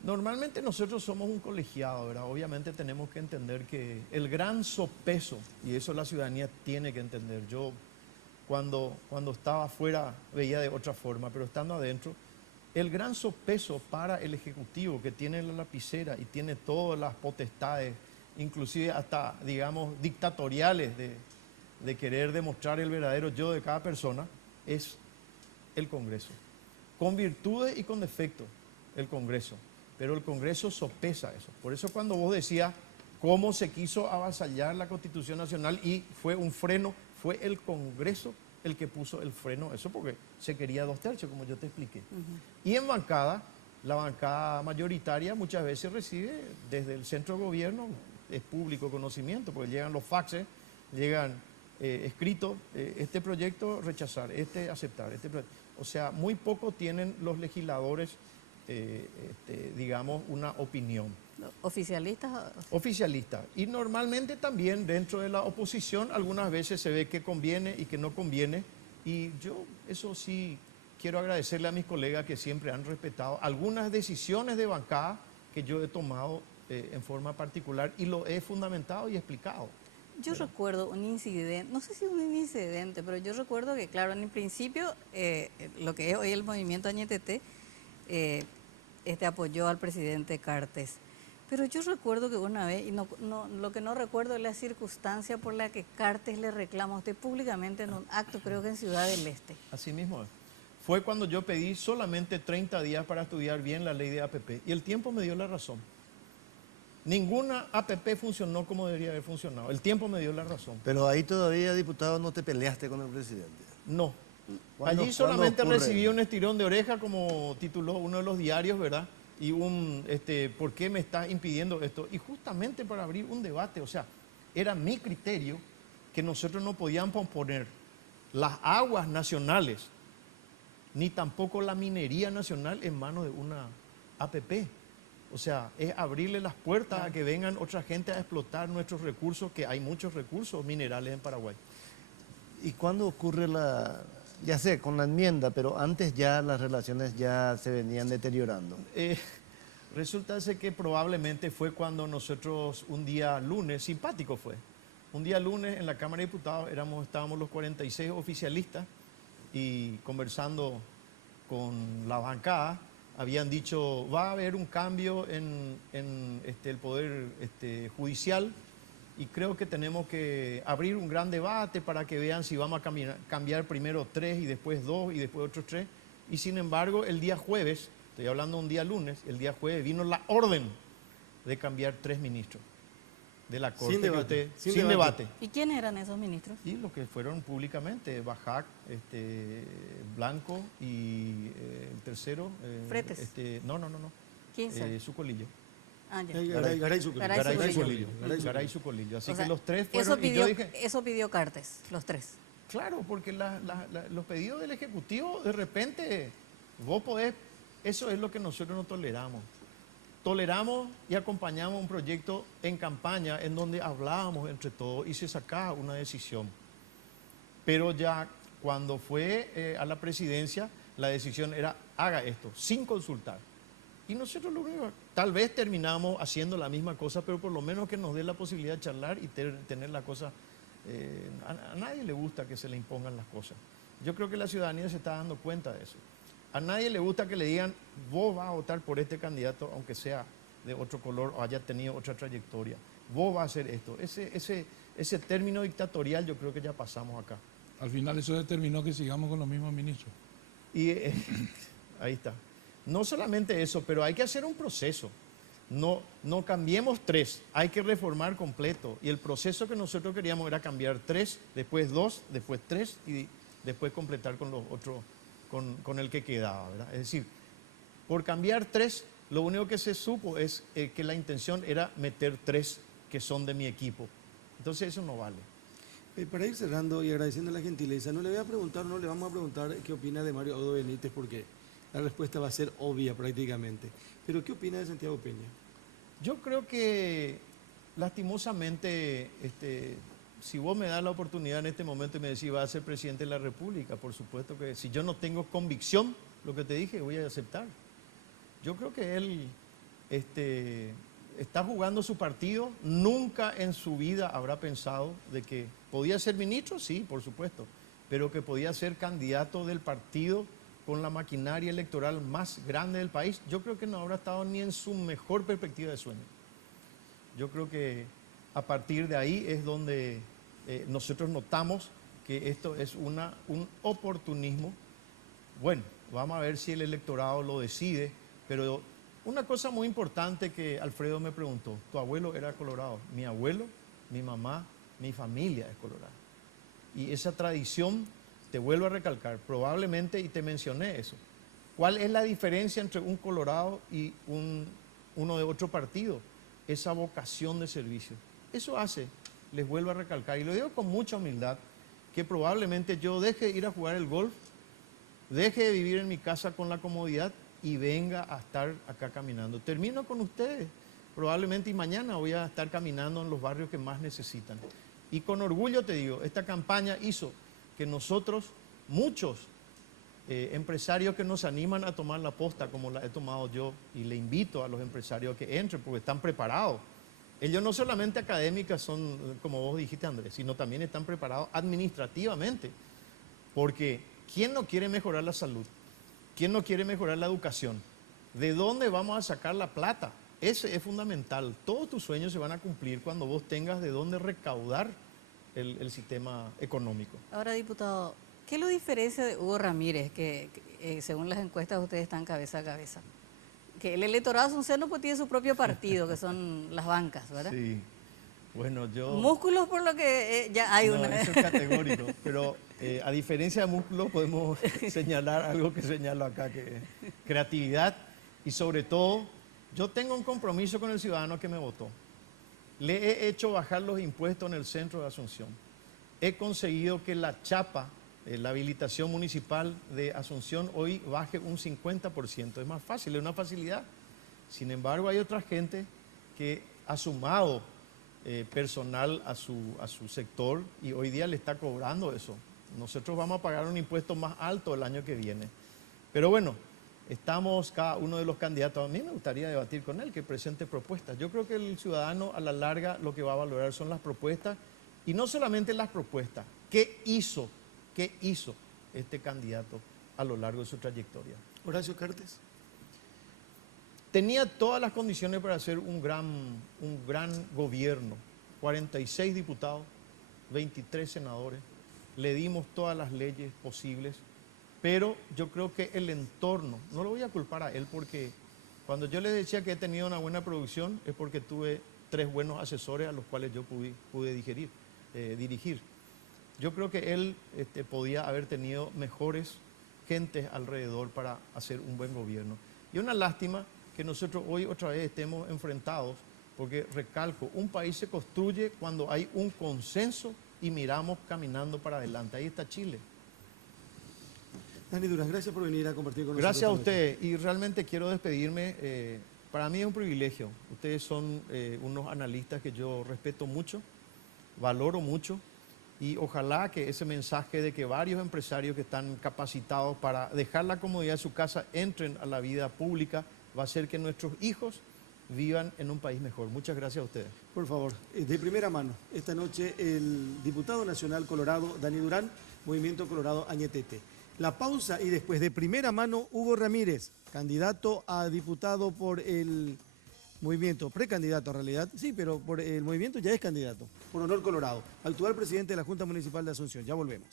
Normalmente nosotros somos un colegiado, ¿verdad? Obviamente tenemos que entender que el gran sopeso, y eso la ciudadanía tiene que entender. Yo cuando estaba afuera veía de otra forma, pero estando adentro, el gran sopeso para el Ejecutivo, que tiene la lapicera y tiene todas las potestades, inclusive hasta, digamos, dictatoriales de querer demostrar el verdadero yo de cada persona, es el Congreso. Con virtudes y con defectos, el Congreso. Pero el Congreso sopesa eso. Por eso cuando vos decías cómo se quiso avasallar la Constitución Nacional y fue un freno, fue el Congreso el que puso el freno a eso, porque se quería 2/3, como yo te expliqué. Y en bancada, la bancada mayoritaria muchas veces recibe desde el centro de gobierno, es público conocimiento, porque llegan los faxes, llegan escritos, este proyecto rechazar, este aceptar, este proyecto. O sea, muy poco tienen los legisladores, digamos, una opinión. ¿Oficialistas? Oficialistas. Y normalmente también dentro de la oposición algunas veces se ve que conviene y que no conviene. Y yo eso sí quiero agradecerle a mis colegas que siempre han respetado algunas decisiones de bancada que yo he tomado en forma particular y lo he fundamentado y explicado. Yo recuerdo un incidente, no sé si un incidente, pero yo recuerdo que, claro, en el principio, lo que es hoy el movimiento Añetete, apoyó al presidente Cartes. Pero yo recuerdo que una vez, y lo que no recuerdo es la circunstancia por la que Cartes le reclama a usted públicamente en un acto, creo que en Ciudad del Este. Así mismo es. Fue cuando yo pedí solamente 30 días para estudiar bien la ley de APP y el tiempo me dio la razón. Ninguna APP funcionó como debería haber funcionado. El tiempo me dio la razón. Pero ahí todavía, diputado, no te peleaste con el presidente. No. Allí solamente recibí un estirón de oreja, como tituló uno de los diarios, ¿verdad? Y ¿por qué me está impidiendo esto? Y justamente para abrir un debate, o sea, era mi criterio que nosotros no podíamos poner las aguas nacionales, ni tampoco la minería nacional en manos de una APP. O sea, es abrirle las puertas a que vengan otra gente a explotar nuestros recursos, que hay muchos recursos minerales en Paraguay. ¿Y cuándo ocurre ya sé, con la enmienda, pero antes ya las relaciones ya se venían deteriorando? Resulta ser que probablemente fue cuando nosotros un día lunes, simpático fue, un día lunes en la Cámara de Diputados estábamos los 46 oficialistas y conversando con la bancada, habían dicho, va a haber un cambio en el Poder Judicial y creo que tenemos que abrir un gran debate para que vean si vamos a cambiar primero 3 y después 2 y después otros 3. Y sin embargo, el día jueves, estoy hablando un día lunes, el día jueves vino la orden de cambiar 3 ministros de la Corte. Sin debate. ¿Y quiénes eran esos ministros? Y los que fueron públicamente, Bajac, Blanco y el tercero. Fretes. No. 15. Sucolillo. Ah, ya. Garay Sucre. Garay Sucolillo. Garay Garay Sucolillo. Así O que sea, los tres eso fueron, y pidió, yo dije, eso pidió Cartes, los tres. claro, porque los pedidos del Ejecutivo, de repente, vos podés, eso es lo que nosotros no toleramos. Toleramos y acompañamos un proyecto en campaña en donde hablábamos entre todos y se sacaba una decisión. Pero ya cuando fue a la presidencia, la decisión era haga esto, sin consultar. Y nosotros lo único, tal vez terminamos haciendo la misma cosa, pero por lo menos que nos dé la posibilidad de charlar y tener la cosa. A nadie le gusta que se le impongan las cosas. Yo creo que la ciudadanía se está dando cuenta de eso. A nadie le gusta que le digan, vos vas a votar por este candidato, aunque sea de otro color o haya tenido otra trayectoria. Vos vas a hacer esto. Ese término dictatorial yo creo que ya pasamos acá. Al final eso determinó que sigamos con los mismos ministros. Y ahí está. No solamente eso, pero hay que hacer un proceso. No cambiemos 3, hay que reformar completo. Y el proceso que nosotros queríamos era cambiar 3, después 2, después 3 y después completar con los otros, con el que quedaba, ¿verdad? Es decir, por cambiar 3, lo único que se supo es que la intención era meter 3 que son de mi equipo. Entonces eso no vale. Para ir cerrando y agradeciendo la gentileza, no le vamos a preguntar qué opina de Mario Odo Benítez, porque la respuesta va a ser obvia prácticamente. Pero ¿qué opina de Santiago Peña? Yo creo que lastimosamente, si vos me das la oportunidad en este momento y me decís va a ser presidente de la República, por supuesto que si yo no tengo convicción, lo que te dije, voy a aceptar. Yo creo que él está jugando su partido, nunca en su vida habrá pensado de que podía ser ministro, sí, por supuesto, pero que podía ser candidato del partido con la maquinaria electoral más grande del país. Yo creo que no habrá estado ni en su mejor perspectiva de sueño. Yo creo que a partir de ahí es donde nosotros notamos que esto es un oportunismo. Bueno, vamos a ver si el electorado lo decide, pero una cosa muy importante que Alfredo me preguntó, tu abuelo era colorado, mi abuelo, mi mamá, mi familia es colorada. Y esa tradición, te vuelvo a recalcar, probablemente, y te mencioné eso, ¿cuál es la diferencia entre un colorado y uno de otro partido? Esa vocación de servicio. Eso hace, les vuelvo a recalcar, y lo digo con mucha humildad, que probablemente yo deje de ir a jugar el golf, deje de vivir en mi casa con la comodidad y venga a estar acá caminando. Termino con ustedes, probablemente, y mañana voy a estar caminando en los barrios que más necesitan. Y con orgullo te digo, esta campaña hizo que nosotros, muchos empresarios que nos animan a tomar la posta, como la he tomado yo, y le invito a los empresarios que entren porque están preparados. Ellos no solamente académicas son, como vos dijiste, Andrés, sino también están preparados administrativamente. Porque ¿quién no quiere mejorar la salud? ¿Quién no quiere mejorar la educación? ¿De dónde vamos a sacar la plata? Ese es fundamental. Todos tus sueños se van a cumplir cuando vos tengas de dónde recaudar el sistema económico. Ahora, diputado, ¿qué lo diferencia de Hugo Ramírez, que según las encuestas ustedes están cabeza a cabeza? Que el electorado azuceno pues tiene su propio partido, que son las bancas, ¿verdad? Sí. Bueno, yo... Músculos por lo que ya hay no, una... eso es categórico, pero a diferencia de músculos podemos señalar algo que señalo acá, que creatividad y sobre todo, yo tengo un compromiso con el ciudadano que me votó. Le he hecho bajar los impuestos en el centro de Asunción. He conseguido que la chapa, la habilitación municipal de Asunción hoy baje un 50%. Es más fácil, es una facilidad. Sin embargo, hay otra gente que ha sumado personal a su sector y hoy día le está cobrando eso. Nosotros vamos a pagar un impuesto más alto el año que viene. Pero bueno, estamos cada uno de los candidatos. A mí me gustaría debatir con él, que presente propuestas. Yo creo que el ciudadano a la larga lo que va a valorar son las propuestas y no solamente las propuestas. ¿Qué hizo este candidato a lo largo de su trayectoria? Horacio Cartes. Tenía todas las condiciones para hacer un gran gobierno. 46 diputados, 23 senadores, le dimos todas las leyes posibles, pero yo creo que el entorno, no lo voy a culpar a él porque cuando yo les decía que he tenido una buena producción es porque tuve 3 buenos asesores a los cuales yo pude dirigir. Yo creo que él podía haber tenido mejores gentes alrededor para hacer un buen gobierno. Y una lástima que nosotros hoy otra vez estemos enfrentados, porque recalco, un país se construye cuando hay un consenso y miramos caminando para adelante. Ahí está Chile. Dani Durán, gracias por venir a compartir con nosotros. Gracias a usted y realmente quiero despedirme. Para mí es un privilegio. Ustedes son unos analistas que yo respeto mucho, valoro mucho y ojalá que ese mensaje de que varios empresarios que están capacitados para dejar la comodidad de su casa entren a la vida pública va a hacer que nuestros hijos vivan en un país mejor. Muchas gracias a ustedes. Por favor, de primera mano, esta noche el diputado nacional colorado Dani Durán, Movimiento Colorado Añetete. La pausa y después de primera mano Hugo Ramírez, candidato a diputado por el movimiento, precandidato en realidad, sí, pero por el movimiento ya es candidato, por Honor Colorado, actual presidente de la Junta Municipal de Asunción. Ya volvemos.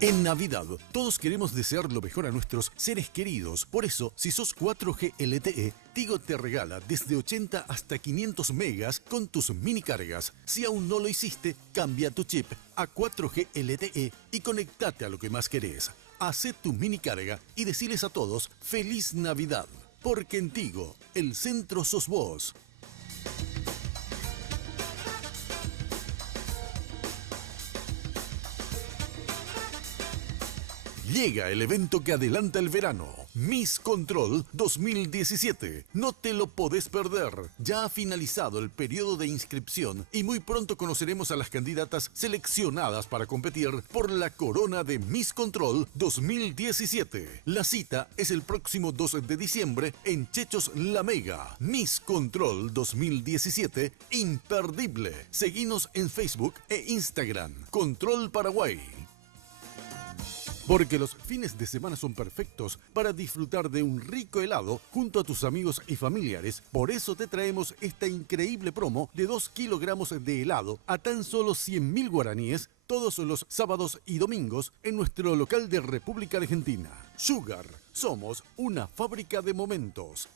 En Navidad, todos queremos desear lo mejor a nuestros seres queridos. Por eso, si sos 4G LTE, Tigo te regala desde 80 hasta 500 megas con tus mini cargas. Si aún no lo hiciste, cambia tu chip a 4G LTE y conectate a lo que más querés. Hacé tu mini carga y deciles a todos ¡Feliz Navidad! Porque en Tigo, el centro sos vos. Llega el evento que adelanta el verano, Miss Control 2017. No te lo podés perder. Ya ha finalizado el periodo de inscripción y muy pronto conoceremos a las candidatas seleccionadas para competir por la corona de Miss Control 2017. La cita es el próximo 2 de diciembre en Chechos La Mega. Miss Control 2017, imperdible. Seguinos en Facebook e Instagram. Control Paraguay. Porque los fines de semana son perfectos para disfrutar de un rico helado junto a tus amigos y familiares. Por eso te traemos esta increíble promo de 2 kilogramos de helado a tan solo 100.000 guaraníes todos los sábados y domingos en nuestro local de República Argentina. Sugar, somos una fábrica de momentos.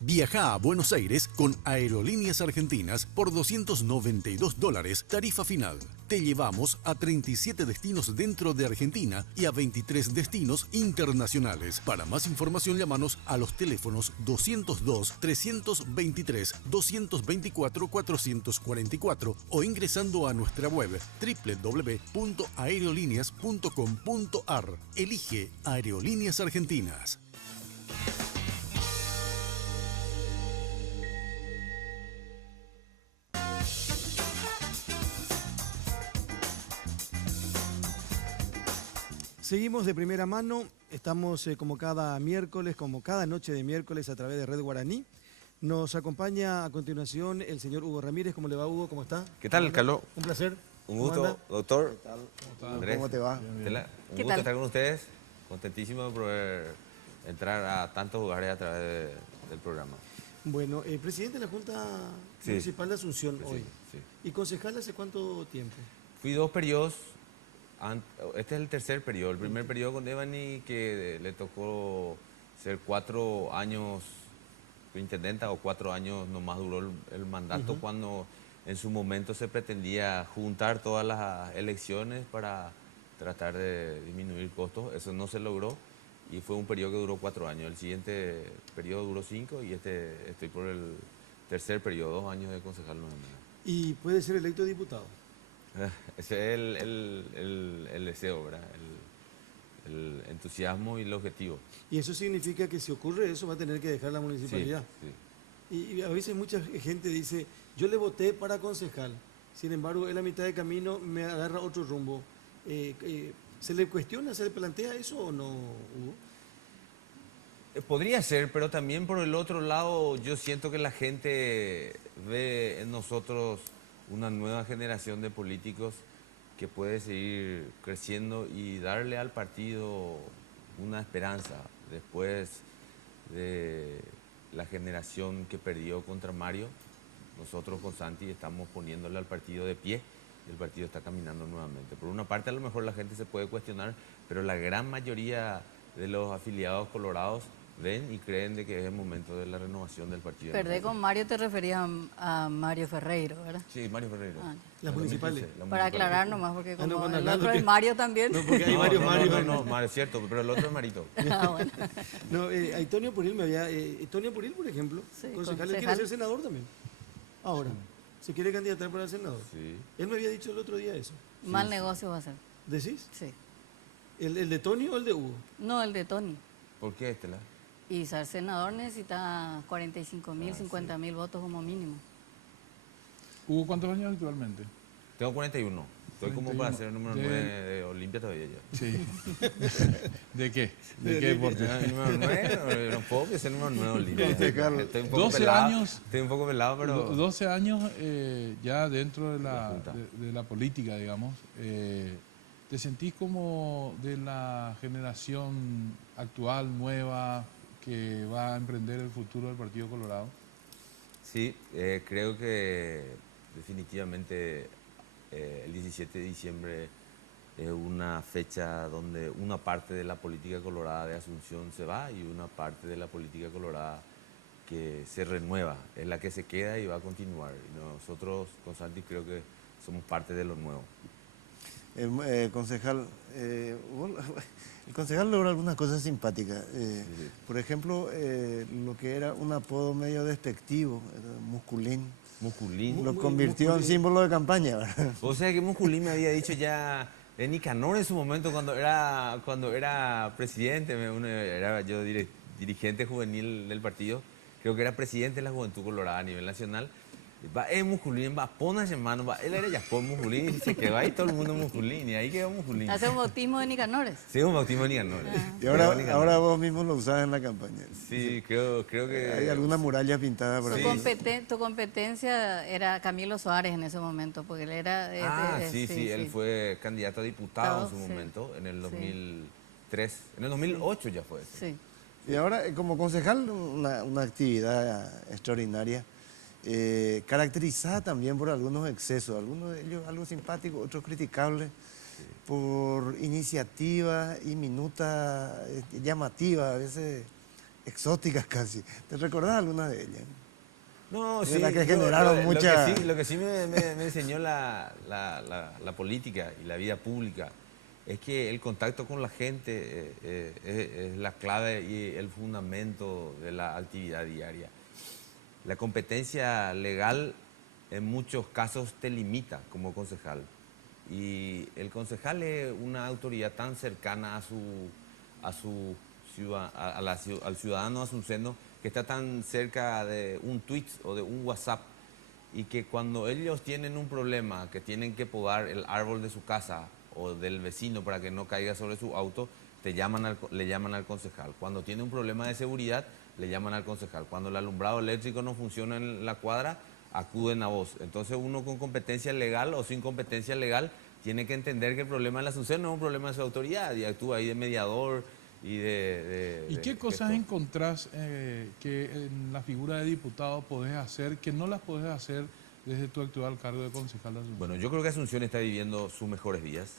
Viaja a Buenos Aires con Aerolíneas Argentinas por $292, tarifa final. Te llevamos a 37 destinos dentro de Argentina y a 23 destinos internacionales. Para más información, llámanos a los teléfonos 202-323-224-444 o ingresando a nuestra web www.aerolíneas.com.ar. Elige Aerolíneas Argentinas. Seguimos de primera mano, estamos como cada miércoles, como cada noche de miércoles a través de Red Guaraní. Nos acompaña a continuación el señor Hugo Ramírez. ¿Cómo le va, Hugo? ¿Cómo está? ¿Qué tal, Carlos? Un placer. Un ¿Cómo gusto, anda? doctor. ¿Qué tal? Andrés. ¿Cómo te va? Un ¿Qué gusto tal? estar con ustedes. Contentísimo de poder entrar a tantos lugares a través del programa. Bueno, presidente de la Junta Sí. Municipal de Asunción Sí, hoy. sí. ¿Y concejal hace cuánto tiempo? Fui 2 periodos. Este es el tercer periodo. El primer periodo con Devani, que le tocó ser 4 años intendenta o 4 años nomás duró el mandato, cuando en su momento se pretendía juntar todas las elecciones para tratar de disminuir costos. Eso no se logró y fue un periodo que duró 4 años. El siguiente periodo duró 5 y estoy por el tercer periodo, 2 años de concejal nuevamente. ¿Y puede ser electo diputado? Ese es el deseo, ¿verdad? El entusiasmo y el objetivo. Y eso significa que si ocurre eso va a tener que dejar la Sí, municipalidad. sí. Y a veces mucha gente dice, yo le voté para concejal, sin embargo, en la mitad de camino me agarra otro rumbo. ¿Se le cuestiona, se le plantea eso o no, Hugo? Podría ser, pero también por el otro lado yo siento que la gente ve en nosotros una nueva generación de políticos que puede seguir creciendo y darle al partido una esperanza después de la generación que perdió contra Mario. Nosotros con Santi estamos poniéndole al partido de pie y el partido está caminando nuevamente. Por una parte a lo mejor la gente se puede cuestionar, pero la gran mayoría de los afiliados colorados ven y creen de que es el momento de la renovación del partido. Perdé con Mario, te referías a Mario Ferreiro, ¿verdad? Sí, Mario Ferreiro. Ah, Las municipales. La Para municipal. aclarar nomás, porque como cuando el hablando otro que- es Mario también. No, porque hay No, varios no, Marios. no, no, Mario, es cierto, pero el otro es Marito. Ah, bueno. No, Antonio Puril me había... Antonio Puril, por ejemplo, Sí, concejal, él quiere concejal. ser senador también. Ahora, se quiere candidatar para el senador. Sí. Él me había dicho el otro día eso. Mal negocio va a ser. ¿Decís? Sí. ¿El de Tony o el de Hugo? No, el de Tony. ¿Por qué, Estela? Y ser senador necesita 45.000, 50.000 votos como mínimo. Hugo, ¿cuántos años actualmente? Tengo 41. Estoy como 41. para ser el número De- 9 de Olimpia todavía ya. Sí. ¿De qué? ¿De qué deporte? El número 9, no puedo ser el número 9 de Olimpia. Concejal. Estoy un poco 12 pelado. años. Estoy un poco pelado, pero... 12 años ya dentro de La la, Junta. de la política, digamos. ¿Te sentís como de la generación actual, nueva, que va a emprender el futuro del Partido Colorado? Sí, creo que definitivamente el 17 de diciembre es una fecha donde una parte de la política colorada de Asunción se va y una parte de la política colorada que se renueva, es la que se queda y va a continuar. Y nosotros con Santi creo que somos parte de lo nuevo. Concejal, el concejal logra algunas cosas simpáticas. Por ejemplo, lo que era un apodo medio despectivo, Musculín, Musculín. lo convirtió en símbolo de campaña, ¿verdad? O sea que Musculín me había dicho ya en Nicanor en su momento cuando era presidente, era yo dirigente juvenil del partido, creo que era presidente de la Juventud Colorada a nivel nacional. Va Musculín, va Ponas hermano, va, él era ya por Musculín y se quedó ahí todo el mundo Musculín y ahí quedó Musculín. Hace un bautismo de Nicanores. Sí, un bautismo de Nicanor. Y ahora vos mismo lo usás en la campaña. Sí, creo que... Hay alguna muralla pintada por Tu, ahí. tu competencia era Camilo Suárez en ese momento, porque él era... sí, él fue candidato a diputado en su Sí. momento, en el Sí. 2003. En el 2008 ya fue eso. Sí. Y ahora, como concejal, una actividad extraordinaria, caracterizada también por algunos excesos, algunos de ellos algo simpáticos, otros criticables, por iniciativa y minuta llamativa, a veces exóticas casi. ¿Te recordás alguna de ellas? No, De sí. la que generaron mucha- Lo que sí me enseñó la política y la vida pública es que el contacto con la gente es la clave y el fundamento de la actividad diaria. La competencia legal en muchos casos te limita como concejal. Y el concejal es una autoridad tan cercana al ciudadano asunceno, que está tan cerca de un tweet o de un WhatsApp, y que cuando ellos tienen un problema, que tienen que podar el árbol de su casa o del vecino para que no caiga sobre su auto, le llaman al concejal. Cuando tiene un problema de seguridad, le llaman al concejal. Cuando el alumbrado eléctrico no funciona en la cuadra, acuden a vos. Entonces uno con competencia legal o sin competencia legal tiene que entender que el problema de la Asunción no es un problema de su autoridad y actúa ahí de mediador y ¿Y qué cosas encontrás que en la figura de diputado podés hacer que no las podés hacer desde tu actual cargo de concejal de Asunción? Bueno, yo creo que Asunción está viviendo sus mejores días.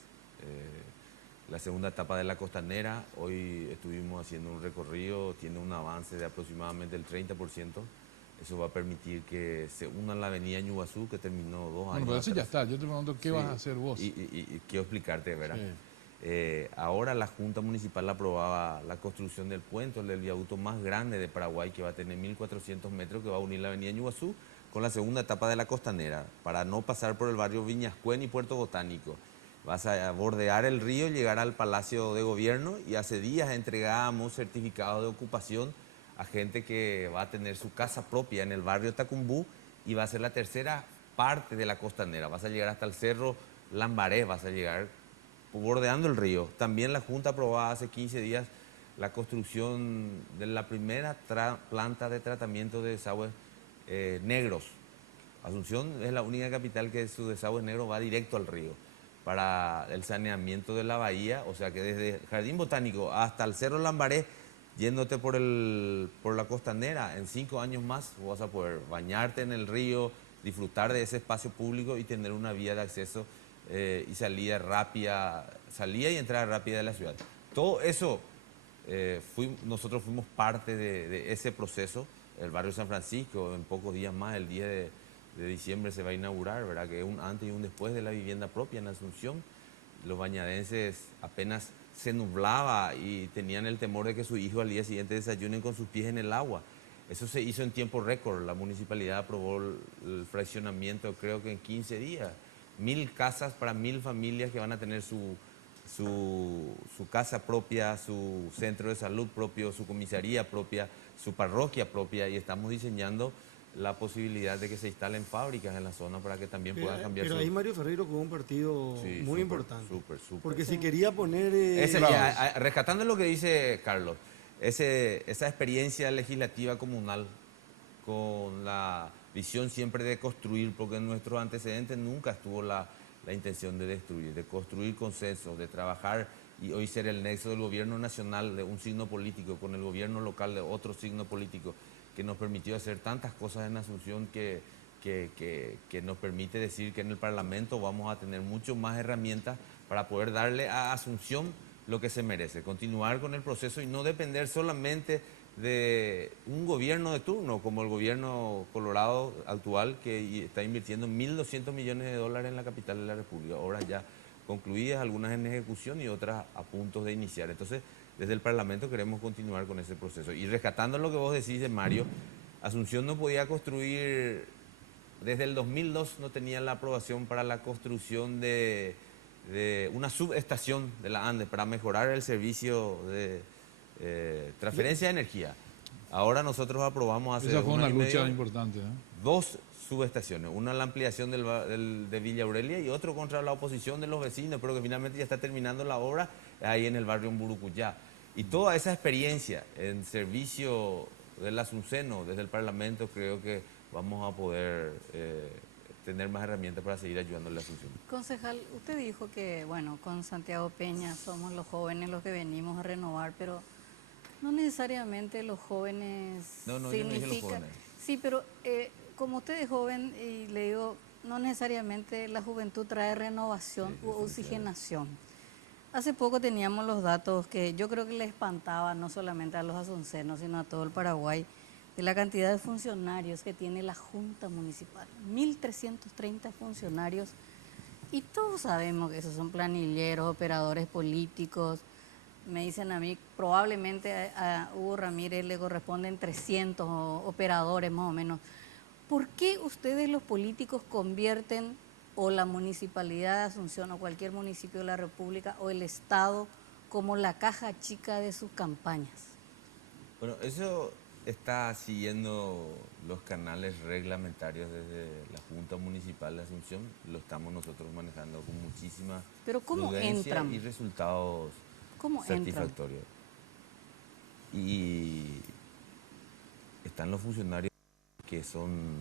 La segunda etapa de la Costanera, hoy estuvimos haciendo un recorrido, tiene un avance de aproximadamente el 30%. Eso va a permitir que se una la avenida Ñuguazú, que terminó 2 años. Bueno, pero eso ya atrás. está. Yo te pregunto, ¿qué Sí, vas a hacer vos? Y quiero explicarte, ¿verdad? Sí. Ahora la Junta Municipal aprobaba la construcción del puente, el del viaducto más grande de Paraguay, que va a tener 1.400 metros, que va a unir la avenida Ñuguazú con la segunda etapa de la Costanera, para no pasar por el barrio Viñascuen y Puerto Botánico. Vas a bordear el río, llegar al Palacio de Gobierno, y hace días entregábamos certificados de ocupación a gente que va a tener su casa propia en el barrio Tacumbú, y va a ser la tercera parte de la Costanera. Vas a llegar hasta el Cerro Lambaré, vas a llegar bordeando el río. También la Junta aprobaba hace 15 días la construcción de la primera planta de tratamiento de desagües negros. Asunción es la única capital que su desagüe negro va directo al río para el saneamiento de la bahía, o sea que desde Jardín Botánico hasta el Cerro Lambaré, yéndote por la Costanera, en 5 años más vas a poder bañarte en el río, disfrutar de ese espacio público y tener una vía de acceso y salida y entrada rápida de la ciudad. Todo eso nosotros fuimos parte de ese proceso. El barrio San Francisco, en pocos días más, el 10 de diciembre se va a inaugurar, ¿verdad? Que es un antes y un después de la vivienda propia en Asunción. Los bañadenses apenas se nublaba y tenían el temor de que su hijo al día siguiente desayunen con sus pies en el agua. Eso se hizo en tiempo récord. La municipalidad aprobó el fraccionamiento, creo que en 15 días. 1000 casas para 1000 familias que van a tener su casa propia, su centro de salud propio, su comisaría propia, su parroquia propia, y estamos diseñando la posibilidad de que se instalen fábricas en la zona para que también puedan cambiar pero ahí Mario Ferreiro jugó un partido Sí, muy súper, importante. súper. Porque si quería poner... Rescatando lo que dice Carlos, esa experiencia legislativa comunal con la visión siempre de construir, porque en nuestros antecedentes nunca estuvo la intención de destruir, de construir consensos, de trabajar y hoy ser el nexo del gobierno nacional de un signo político con el gobierno local de otro signo político, que nos permitió hacer tantas cosas en Asunción que nos permite decir que en el Parlamento vamos a tener mucho más herramientas para poder darle a Asunción lo que se merece, continuar con el proceso y no depender solamente de un gobierno de turno, como el gobierno colorado actual, que está invirtiendo 1.200 millones de dólares en la capital de la República, obras ya concluidas, algunas en ejecución y otras a punto de iniciar. Entonces, desde el Parlamento queremos continuar con ese proceso. Y rescatando lo que vos decís de Mario, Asunción no podía construir, desde el 2002 no tenía la aprobación para la construcción de una subestación de la Andes para mejorar el servicio de transferencia de energía. Ahora nosotros aprobamos hace Esa fue una lucha medio, importante, ¿eh? 2 subestaciones, una la ampliación de Villa Aurelia y otro contra la oposición de los vecinos, pero que finalmente ya está terminando la obra ahí en el barrio Mburucuyá. Y toda esa experiencia en servicio del Asunceno desde el Parlamento, creo que vamos a poder tener más herramientas para seguir ayudando a la Asunción. Concejal, usted dijo que, bueno, con Santiago Peña somos los jóvenes los que venimos a renovar, pero no necesariamente los jóvenes No, yo no dije los jóvenes. Sí, pero como usted es joven, y le digo, no necesariamente la juventud trae renovación u oxigenación. Hace poco teníamos los datos que yo creo que le espantaban no solamente a los asuncenos, sino a todo el Paraguay, de la cantidad de funcionarios que tiene la Junta Municipal. 1.330 funcionarios, y todos sabemos que esos son planilleros, operadores políticos. Me dicen a mí, probablemente a Hugo Ramírez le corresponden 300 operadores más o menos. ¿Por qué ustedes los políticos convierten, o la Municipalidad de Asunción o cualquier municipio de la República o el Estado, como la caja chica de sus campañas? Bueno, eso está siguiendo los canales reglamentarios desde la Junta Municipal de Asunción. Lo estamos nosotros manejando con muchísima Pero ¿cómo prudencia entran? y resultados ¿Cómo entran? satisfactorios. Y están los funcionarios que son...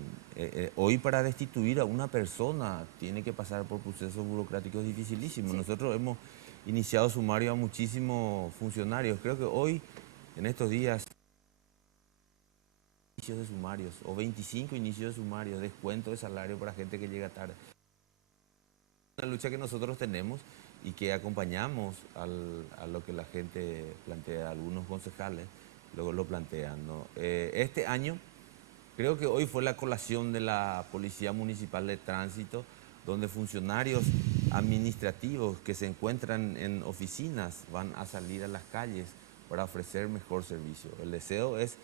hoy para destituir a una persona tiene que pasar por procesos burocráticos dificilísimos. Sí. Nosotros hemos iniciado sumario a muchísimos funcionarios. Creo que hoy, en estos días, inicios de sumarios, o 25 inicios de sumarios, descuento de salario para gente que llega tarde. Una lucha que nosotros tenemos y que acompañamos a lo que la gente plantea, algunos concejales luego lo plantean, ¿no? Este año, creo que hoy fue la colación de la Policía Municipal de Tránsito, donde funcionarios administrativos que se encuentran en oficinas van a salir a las calles para ofrecer mejor servicio. El deseo es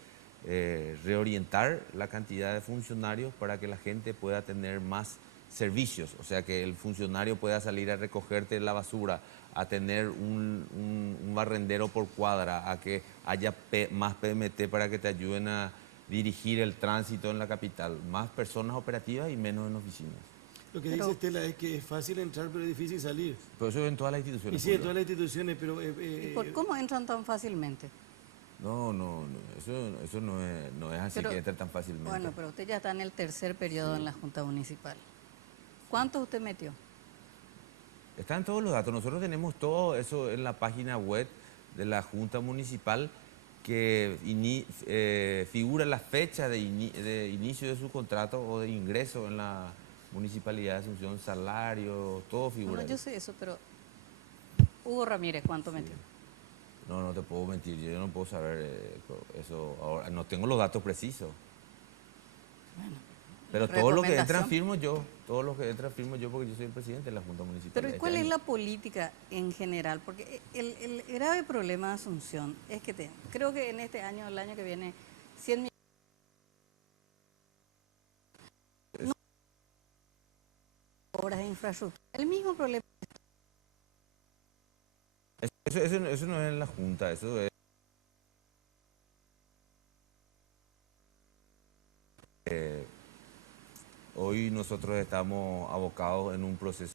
reorientar la cantidad de funcionarios para que la gente pueda tener más servicios, o sea, que el funcionario pueda salir a recogerte la basura, a tener un barrendero por cuadra, a que haya más PMT para que te ayuden a dirigir el tránsito en la capital, más personas operativas y menos en oficinas. Lo que dice Estela es que es fácil entrar pero es difícil salir. Pero eso en todas las Y instituciones. sí, en todas las instituciones, pero... ¿Y por cómo entran tan fácilmente? No, eso no es así, Pero, que entra tan fácilmente. Bueno, pero usted ya está en el tercer periodo en la Junta Municipal. ¿Cuántos usted metió? Están todos los datos. Nosotros tenemos todo eso en la página web de la Junta Municipal, que figura la fecha de inicio de su contrato o de ingreso en la Municipalidad de Asunción, salario, todo figura. Bueno, yo sé eso, pero Hugo Ramírez, ¿cuánto metió? No, no te puedo mentir, yo no puedo saber eso ahora, no tengo los datos precisos. Pero todo lo que entra firmo yo, todo lo que entra firmo yo porque yo soy el presidente de la Junta Municipal. Pero ¿cuál es la política en general? Porque el grave problema de Asunción es que creo que en este año, el año que viene, 100 millones de obras de infraestructura. El mismo problema. Eso no es en la Junta, eso es... Hoy nosotros estamos abocados en un proceso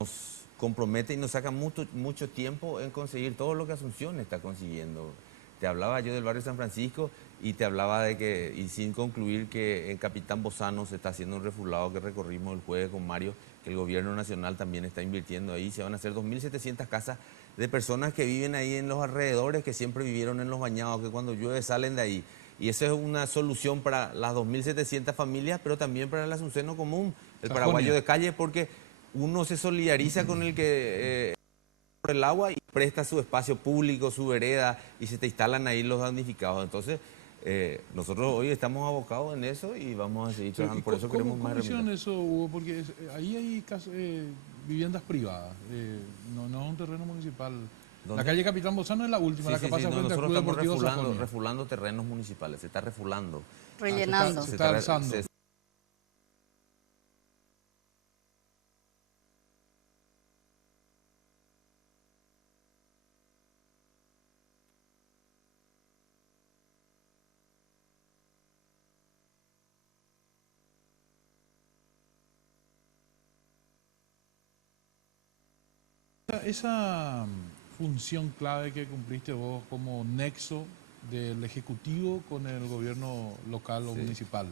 nos compromete y nos saca mucho tiempo en conseguir todo lo que Asunción está consiguiendo. Te hablaba yo del barrio San Francisco y te hablaba de que, y sin concluir, que en Capitán Bozano se está haciendo un refulado que recorrimos el jueves con Mario, que el gobierno nacional también está invirtiendo ahí. Se van a hacer 2.700 casas de personas que viven ahí en los alrededores, que siempre vivieron en los bañados, que cuando llueve salen de ahí. Y esa es una solución para las 2.700 familias, pero también para el asunceno común, el paraguayo de calle, porque uno se solidariza con el que por el agua y presta su espacio público, su vereda, y se te instalan ahí los damnificados. Entonces, nosotros hoy estamos abocados en eso y vamos a seguir trabajando. Por eso queremos más herramientas. ¿Cómo hicieron eso, Hugo? Porque ahí hay viviendas privadas, no es un terreno municipal. ¿Dónde? La calle Capitán Bozano es la última, la que pasa frente al Club Deportivo Sajonia. Refulando terrenos municipales, se está refulando. Rellenando. Se está alzando. Esa función clave que cumpliste vos como nexo del Ejecutivo con el gobierno local o municipal,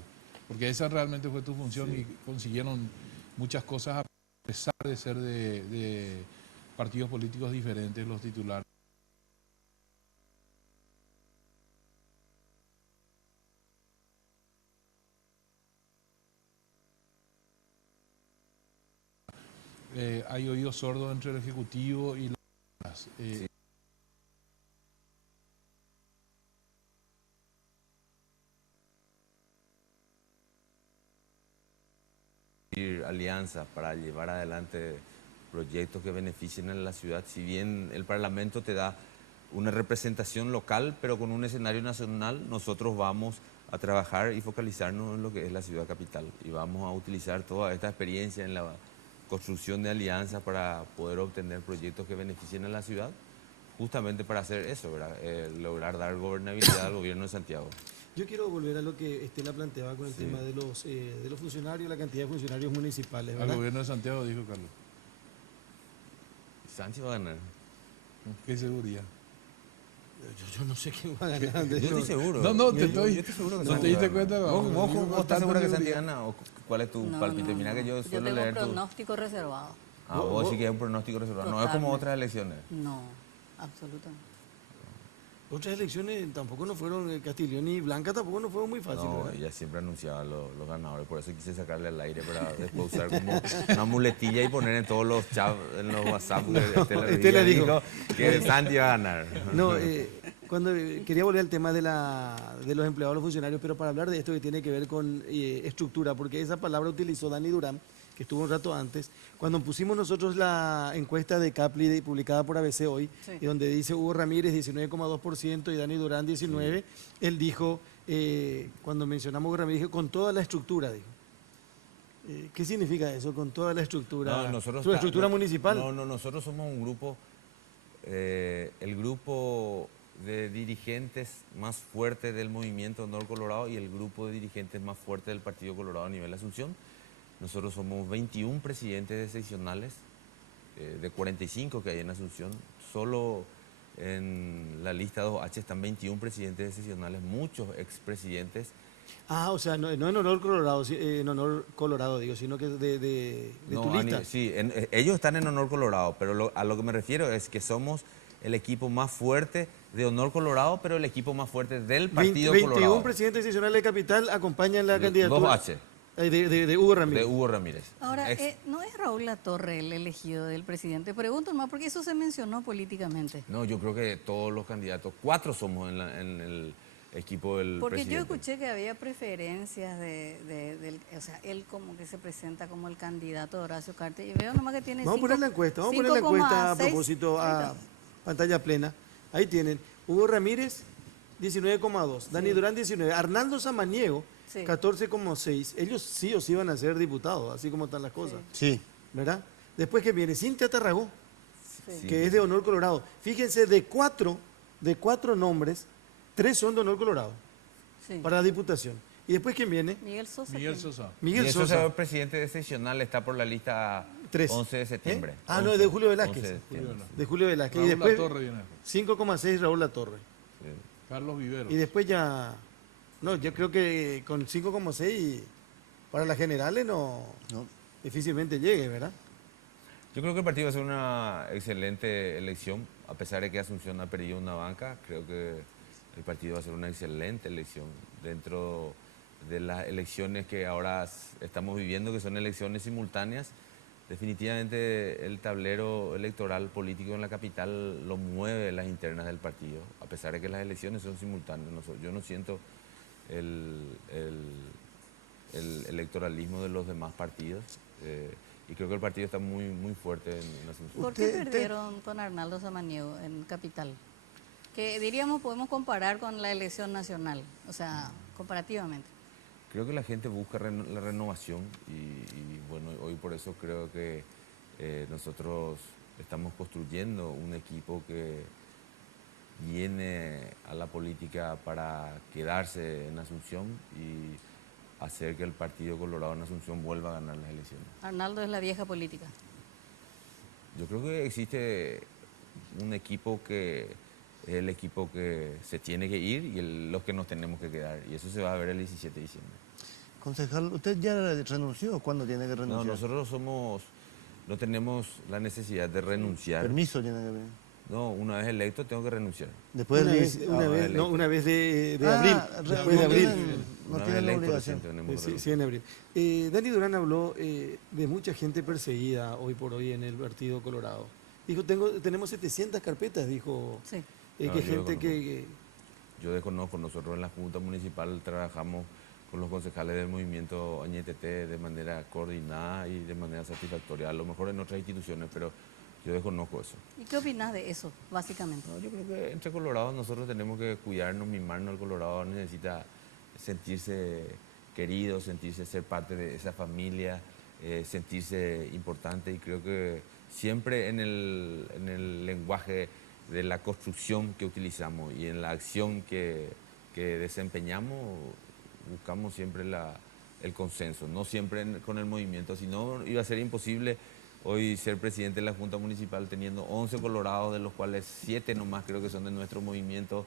porque esa realmente fue tu función y consiguieron muchas cosas a pesar de ser de partidos políticos diferentes los titulares. Hay oídos sordos entre el Ejecutivo y las... alianzas para llevar adelante proyectos que beneficien a la ciudad. Si bien el Parlamento te da una representación local, pero con un escenario nacional, nosotros vamos a trabajar y focalizarnos en lo que es la ciudad capital. Y vamos a utilizar toda esta experiencia en la construcción de alianzas para poder obtener proyectos que beneficien a la ciudad, justamente para hacer eso, ¿verdad? Lograr dar gobernabilidad al gobierno de Santiago. Yo quiero volver a lo que Estela planteaba con el tema de los funcionarios, la cantidad de funcionarios municipales, ¿verdad? Al gobierno de Santiago, dijo Carlos. Sánchez va a ganar. ¿Qué seguridad? Yo no sé quién va a ganar. Yo estoy seguro. No, yo estoy seguro que ¿No te diste cuenta? ¿Vos estás seguro que Santi gana? ¿O cuál es tu palpite? Mira que yo suelo tengo leer un pronóstico reservado. Vos sí que es un pronóstico reservado. No es como otras elecciones. No, absolutamente. Otras elecciones tampoco no fueron, Castiglión y Blanca tampoco no fueron muy fáciles. No, ¿verdad? ella siempre anunciaba los ganadores, por eso quise sacarle al aire para después usar como una muletilla y poner en todos los chats, en los WhatsApp de Estela dijo que Santi va a ganar. No, cuando quería volver al tema de los empleados, los funcionarios, pero para hablar de esto que tiene que ver con estructura, porque esa palabra utilizó Dani Durán, que estuvo un rato antes, cuando pusimos nosotros la encuesta de Capli publicada por ABC hoy, y donde dice Hugo Ramírez 19,2% y Dani Durán 19%, él dijo, cuando mencionamos Hugo Ramírez, dijo, con toda la estructura, dijo. ¿Qué significa eso, con toda la estructura? ¿Su estructura municipal? No, nosotros somos un grupo, el grupo de dirigentes más fuerte del movimiento Honor Colorado y el grupo de dirigentes más fuerte del Partido Colorado a nivel Asunción. Nosotros somos 21 presidentes de seccionales, de 45 que hay en Asunción. Solo en la lista 2H están 21 presidentes de seccionales, muchos expresidentes. Ah, o sea, no en honor Colorado, en honor Colorado digo, sino que de tu lista. Sí, ellos están en honor Colorado, pero a lo que me refiero es que somos el equipo más fuerte de Honor Colorado, pero el equipo más fuerte del Partido 21 Colorado. 21 presidentes seccionales de Capital acompañan la candidatura. 2H. De Hugo de Ramírez. Hugo Ramírez. Ahora, Ex- ¿no es Raúl Latorre el elegido del presidente? Pregunto más, porque eso se mencionó políticamente. No, yo creo que todos los candidatos, 4 somos en el equipo del Porque presidente. yo escuché que había preferencias o sea, él como que se presenta como el candidato de Horacio Cartes y veo nomás que tiene Vamos a poner la encuesta, vamos a poner la encuesta a 5,6. propósito a pantalla plena. Ahí tienen. Hugo Ramírez, 19,2. Dani Durán, 19. Arnaldo Samaniego, Sí. 14,6. Ellos sí o sí van a ser diputados, así como están las cosas. Sí. ¿Verdad? Después que viene Cintia Tarragó, Sí. que es de Honor Colorado. Fíjense, de cuatro nombres, 3 son de Honor Colorado Sí. para la diputación. Y después, ¿quién viene? Miguel Sosa. Miguel ¿quién? Sosa. Miguel y eso Sosa. el presidente seccional está por la lista 3. 11 de septiembre. Ah, no, es de Julio Velázquez. 11 de septiembre. De Julio Velázquez. Raúl Y después, Latorre viene. 5,6 Raúl Latorre. Sí. Carlos Viveros. Y después ya... No, yo creo que con 5,6 para las generales no difícilmente llegue, ¿verdad? Yo creo que el partido va a ser una excelente elección, a pesar de que Asunción ha perdido una banca, creo que el partido va a ser una excelente elección dentro de las elecciones que ahora estamos viviendo, que son elecciones simultáneas. Definitivamente el tablero electoral político en la capital lo mueve las internas del partido, a pesar de que las elecciones son simultáneas. Yo no siento el electoralismo de los demás partidos. Y creo que el partido está muy, muy fuerte en Asunción. ¿Por qué perdieron con Arnaldo Samaniego en Capital? Que diríamos podemos comparar con la elección nacional, o sea, comparativamente. Creo que la gente busca la renovación y bueno, hoy por eso creo que nosotros estamos construyendo un equipo que viene a la política para quedarse en Asunción y hacer que el Partido Colorado en Asunción vuelva a ganar las elecciones. Arnaldo es la vieja política. Yo creo que existe un equipo que es el equipo que se tiene que ir y los que nos tenemos que quedar. Y eso se va a ver el 17 de diciembre. Concejal, ¿usted ya renunció? ¿Cuándo tiene que No, renunciar? nosotros no tenemos la necesidad de renunciar. Permiso tiene que pedir. No, una vez electo tengo que renunciar. Después Una del vez, día- una vez de abril. Después de no abril. No Una vez tienen la electo obligación. recién tenemos que Sí, renunciar. sí, en abril. Dani Durán habló de mucha gente perseguida hoy por hoy en el Partido Colorado. Dijo, tenemos 700 carpetas, dijo, Sí. No, que yo gente conozco. que... Yo desconozco, nosotros en la Junta Municipal trabajamos con los concejales del movimiento Añetete de manera coordinada y de manera satisfactoria. A lo mejor en otras instituciones, pero yo desconozco eso. ¿Y qué opinas de eso, básicamente? No, yo creo que entre colorados nosotros tenemos que cuidarnos, mimarnos. El colorado necesita sentirse querido, sentirse ser parte de esa familia, sentirse importante y creo que siempre en el lenguaje de la construcción que utilizamos y en la acción que desempeñamos buscamos siempre el consenso, no siempre con el movimiento, sino iba a ser imposible hoy ser presidente de la Junta Municipal teniendo 11 colorados, de los cuales 7 nomás creo que son de nuestro movimiento,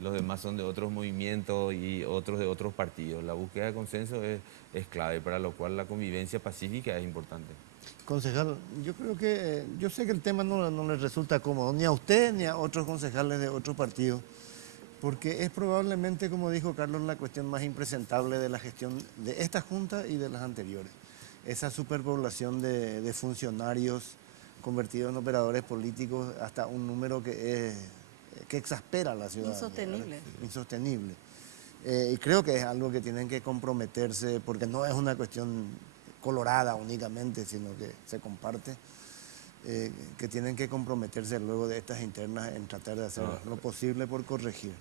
los demás son de otros movimientos y otros de otros partidos. La búsqueda de consenso es clave, para lo cual la convivencia pacífica es importante. Concejal, yo creo que, yo sé que el tema no les resulta cómodo, ni a usted ni a otros concejales de otros partidos, porque es probablemente, como dijo Carlos, la cuestión más impresentable de la gestión de esta Junta y de las anteriores. Esa superpoblación de funcionarios convertidos en operadores políticos hasta un número que exaspera a la ciudadanía. Insostenible. Insostenible. Y creo que es algo que tienen que comprometerse, porque no es una cuestión colorada únicamente, sino que se comparte, que tienen que comprometerse luego de estas internas en tratar de hacer lo posible por corregir.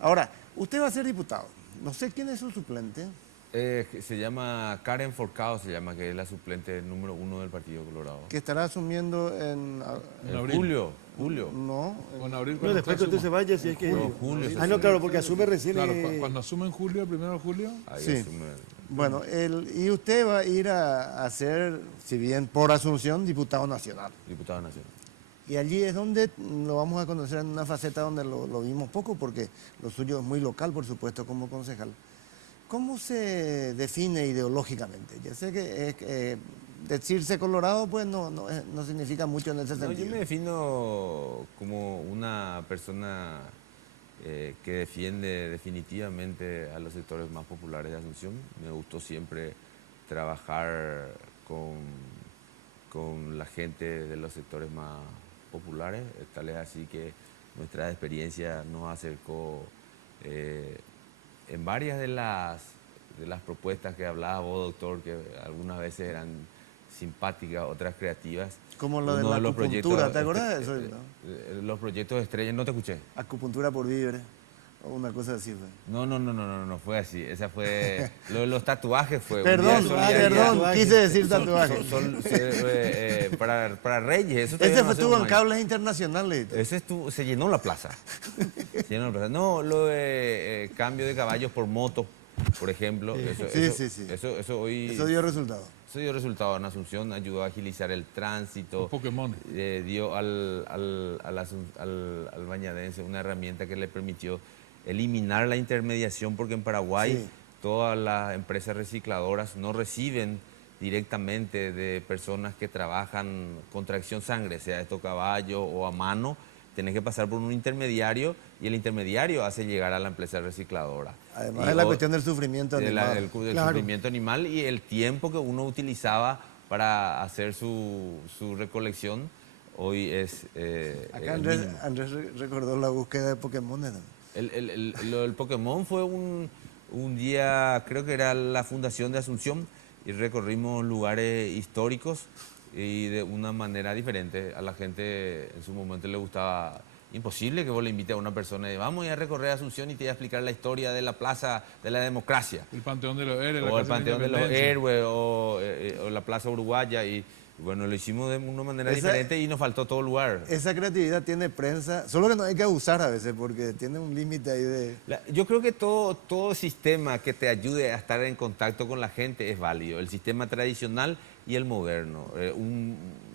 Ahora, usted va a ser diputado. No sé quién es su suplente. Se llama Karen Forcado, se llama, que es la suplente número 1 del Partido Colorado. Que estará asumiendo en En abril. Julio. no, Con abril No, cuando después que usted usted se asuma. vaya, si es que... No, julio. Ah, no, claro, porque asume recién... Claro, cuando asume en julio, el 1 de julio, Ahí Sí. asume. bueno, y usted va a ir a ser, si bien por asunción, diputado nacional. Diputado nacional. Y allí es donde lo vamos a conocer en una faceta donde lo vimos poco, porque lo suyo es muy local, por supuesto, como concejal. ¿Cómo se define ideológicamente? Ya sé que decirse colorado pues no significa mucho en ese No, yo sentido. me defino como una persona que defiende definitivamente a los sectores más populares de Asunción. Me gustó siempre trabajar con la gente de los sectores más populares. Tal es así que nuestra experiencia nos acercó en varias de las propuestas que hablaba vos, doctor, que algunas veces eran simpáticas, otras creativas. Como lo de Uno la los acupuntura, ¿te acordás de eso? ¿No? Los proyectos estrella, no te escuché. Acupuntura por víveres, o una cosa así fue. No fue así. Esa fue. Lo de los tatuajes fue. Perdón, quise decir tatuaje. Para Reyes. Eso Ese no fue hace tuvo un en año. cables internacionales. Ese se llenó la plaza. Se llenó la plaza. No, lo de cambio de caballos por moto, por ejemplo. Sí. Eso hoy. Eso dio resultado. Eso dio resultado en Asunción, ayudó a agilizar el tránsito. Los Pokémon. Dio al bañadense una herramienta que le permitió eliminar la intermediación, porque en Paraguay Sí. todas las empresas recicladoras no reciben directamente de personas que trabajan con tracción sangre, sea esto caballo o a mano. Tenés que pasar por un intermediario y el intermediario hace llegar a la empresa recicladora. Además Y de la cuestión del sufrimiento animal. del Claro. sufrimiento animal y el tiempo que uno utilizaba para hacer su recolección, hoy es Acá el mínimo. Andrés recordó la búsqueda de Pokémon. ¿No? Lo del Pokémon fue un día, creo que era la Fundación de Asunción, y recorrimos lugares históricos y de una manera diferente. A la gente en su momento le gustaba. Imposible que vos le invites a una persona y vamos a ir a recorrer Asunción y te voy a explicar la historia de la Plaza de la Democracia. El Panteón de los Héroes. O el Casa Panteón de los Independencia. Héroes, o la Plaza Uruguaya. Y bueno, lo hicimos de una manera diferente y nos faltó todo lugar. Esa creatividad tiene prensa, solo que no hay que abusar a veces porque tiene un límite ahí de... Yo creo que todo sistema que te ayude a estar en contacto con la gente es válido. El sistema tradicional y el moderno.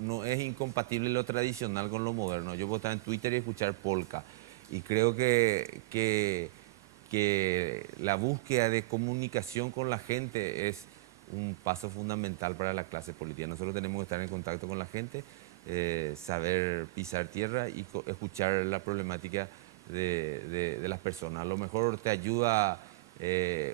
No es incompatible lo tradicional con lo moderno. Yo puedo estar en Twitter y escuchar polka. Y creo que la búsqueda de comunicación con la gente es un paso fundamental para la clase política. Nosotros tenemos que estar en contacto con la gente, saber pisar tierra y escuchar la problemática de las personas. A lo mejor te ayuda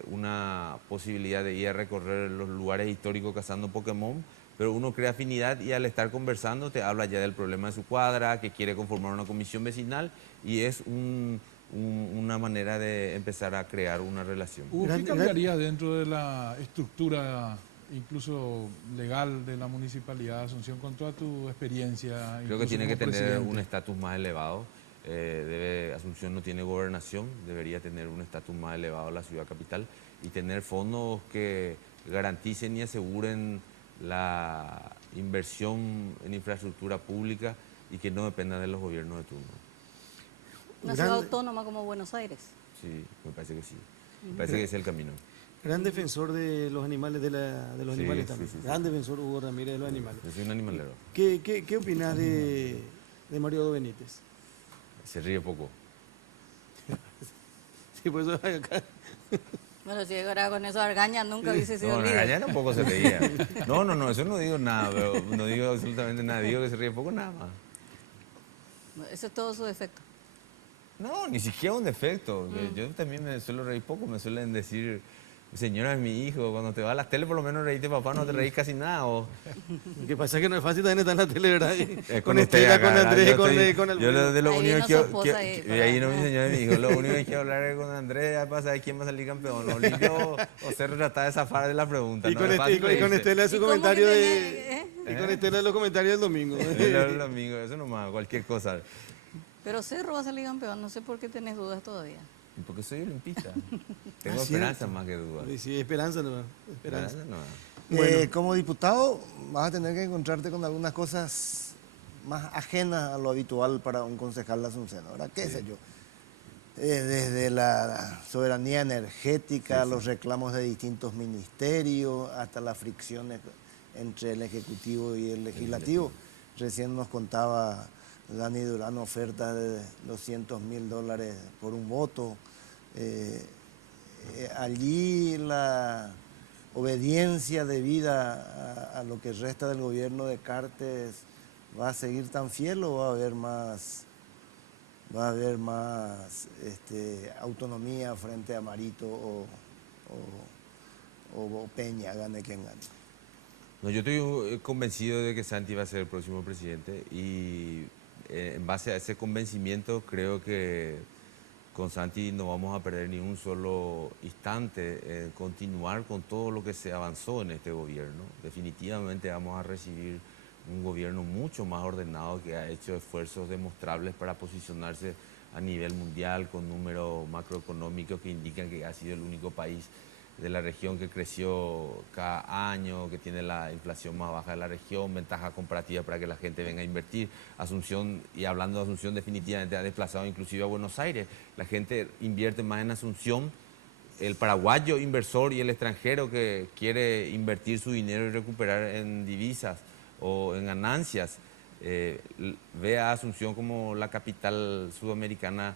una posibilidad de ir a recorrer los lugares históricos cazando Pokémon, pero uno crea afinidad y al estar conversando te habla ya del problema de su cuadra, que quiere conformar una comisión vecinal y es una manera de empezar a crear una relación. ¿Qué cambiaría dentro de la estructura, incluso legal, de la Municipalidad de Asunción con toda tu experiencia? Creo que incluso tiene que como tener presidente? un estatus más elevado. Asunción no tiene gobernación, debería tener un estatus más elevado la ciudad capital y tener fondos que garanticen y aseguren la inversión en infraestructura pública y que no dependa de los gobiernos de turno. Una ciudad autónoma como Buenos Aires. Sí, me parece que sí. Me parece que ese es el camino. Gran defensor de los animales, de los Sí, animales sí, también. sí, sí. Gran defensor Hugo Ramírez de los animales. Yo soy un animalero. ¿Qué opinás de Mario Benítez? Se ríe poco. Sí, pues acá. Bueno, si ahora con eso Argaña nunca hubiese sido No, líder. Argañán un poco se reía. No, eso no digo nada, pero no digo absolutamente nada. Digo que se ríe poco nada más. Eso es todo su defecto. No, ni siquiera un defecto. Yo también me suelo reír poco, me suelen decir, señora, es mi hijo, cuando te vas a la tele por lo menos reíste, papá, no te reís casi nada. O, Lo que pasa es que no es fácil también estar en la tele, ¿verdad? Con usted Estela, acá, con ¿verdad? Andrés, Yo con estoy- yo de lo Ahí único vino que su esposa ahí, y ahí no mi para- señora me dijo, lo único que quiero hablar es con Andrés, para saber quién va a salir campeón. O limpio o ser tratar de zafar de la pregunta. Y no con, es fácil y con reírse. Estela su ¿Y cómo comentario que de... tenés, Y con Estela los comentarios del domingo. El domingo, eso nomás, cualquier cosa. Pero Cerro va a salir campeón, no sé por qué tenés dudas todavía. Porque soy olimpista. Tengo Ah, esperanza cierto. más que dudas. Sí, esperanza no. Esperanza. Esperanza no. Bueno. Como diputado vas a tener que encontrarte con algunas cosas más ajenas a lo habitual para un concejal de Asunción. Ahora, qué sé yo, desde la soberanía energética, los reclamos de distintos ministerios, hasta las fricciones entre el Ejecutivo y el Legislativo. Recién nos contaba Dani Durán ofertas de $200.000 por un voto. Allí la obediencia debida a lo que resta del gobierno de Cartes va a seguir tan fiel o va a haber más autonomía frente a Marito o Peña, gane quien gane. No, yo estoy convencido de que Santi va a ser el próximo presidente y en base a ese convencimiento creo que con Santi no vamos a perder ni un solo instante en continuar con todo lo que se avanzó en este gobierno. Definitivamente vamos a recibir un gobierno mucho más ordenado que ha hecho esfuerzos demostrables para posicionarse a nivel mundial con números macroeconómicos que indican que ha sido el único país de la región que creció cada año, que tiene la inflación más baja de la región, ventaja comparativa para que la gente venga a invertir. Asunción, y hablando de Asunción, definitivamente ha desplazado inclusive a Buenos Aires. La gente invierte más en Asunción. El paraguayo inversor y el extranjero que quiere invertir su dinero y recuperar en divisas o en ganancias, ve a Asunción como la capital sudamericana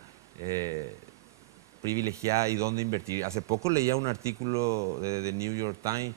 privilegiada y dónde invertir. Hace poco leía un artículo de The New York Times,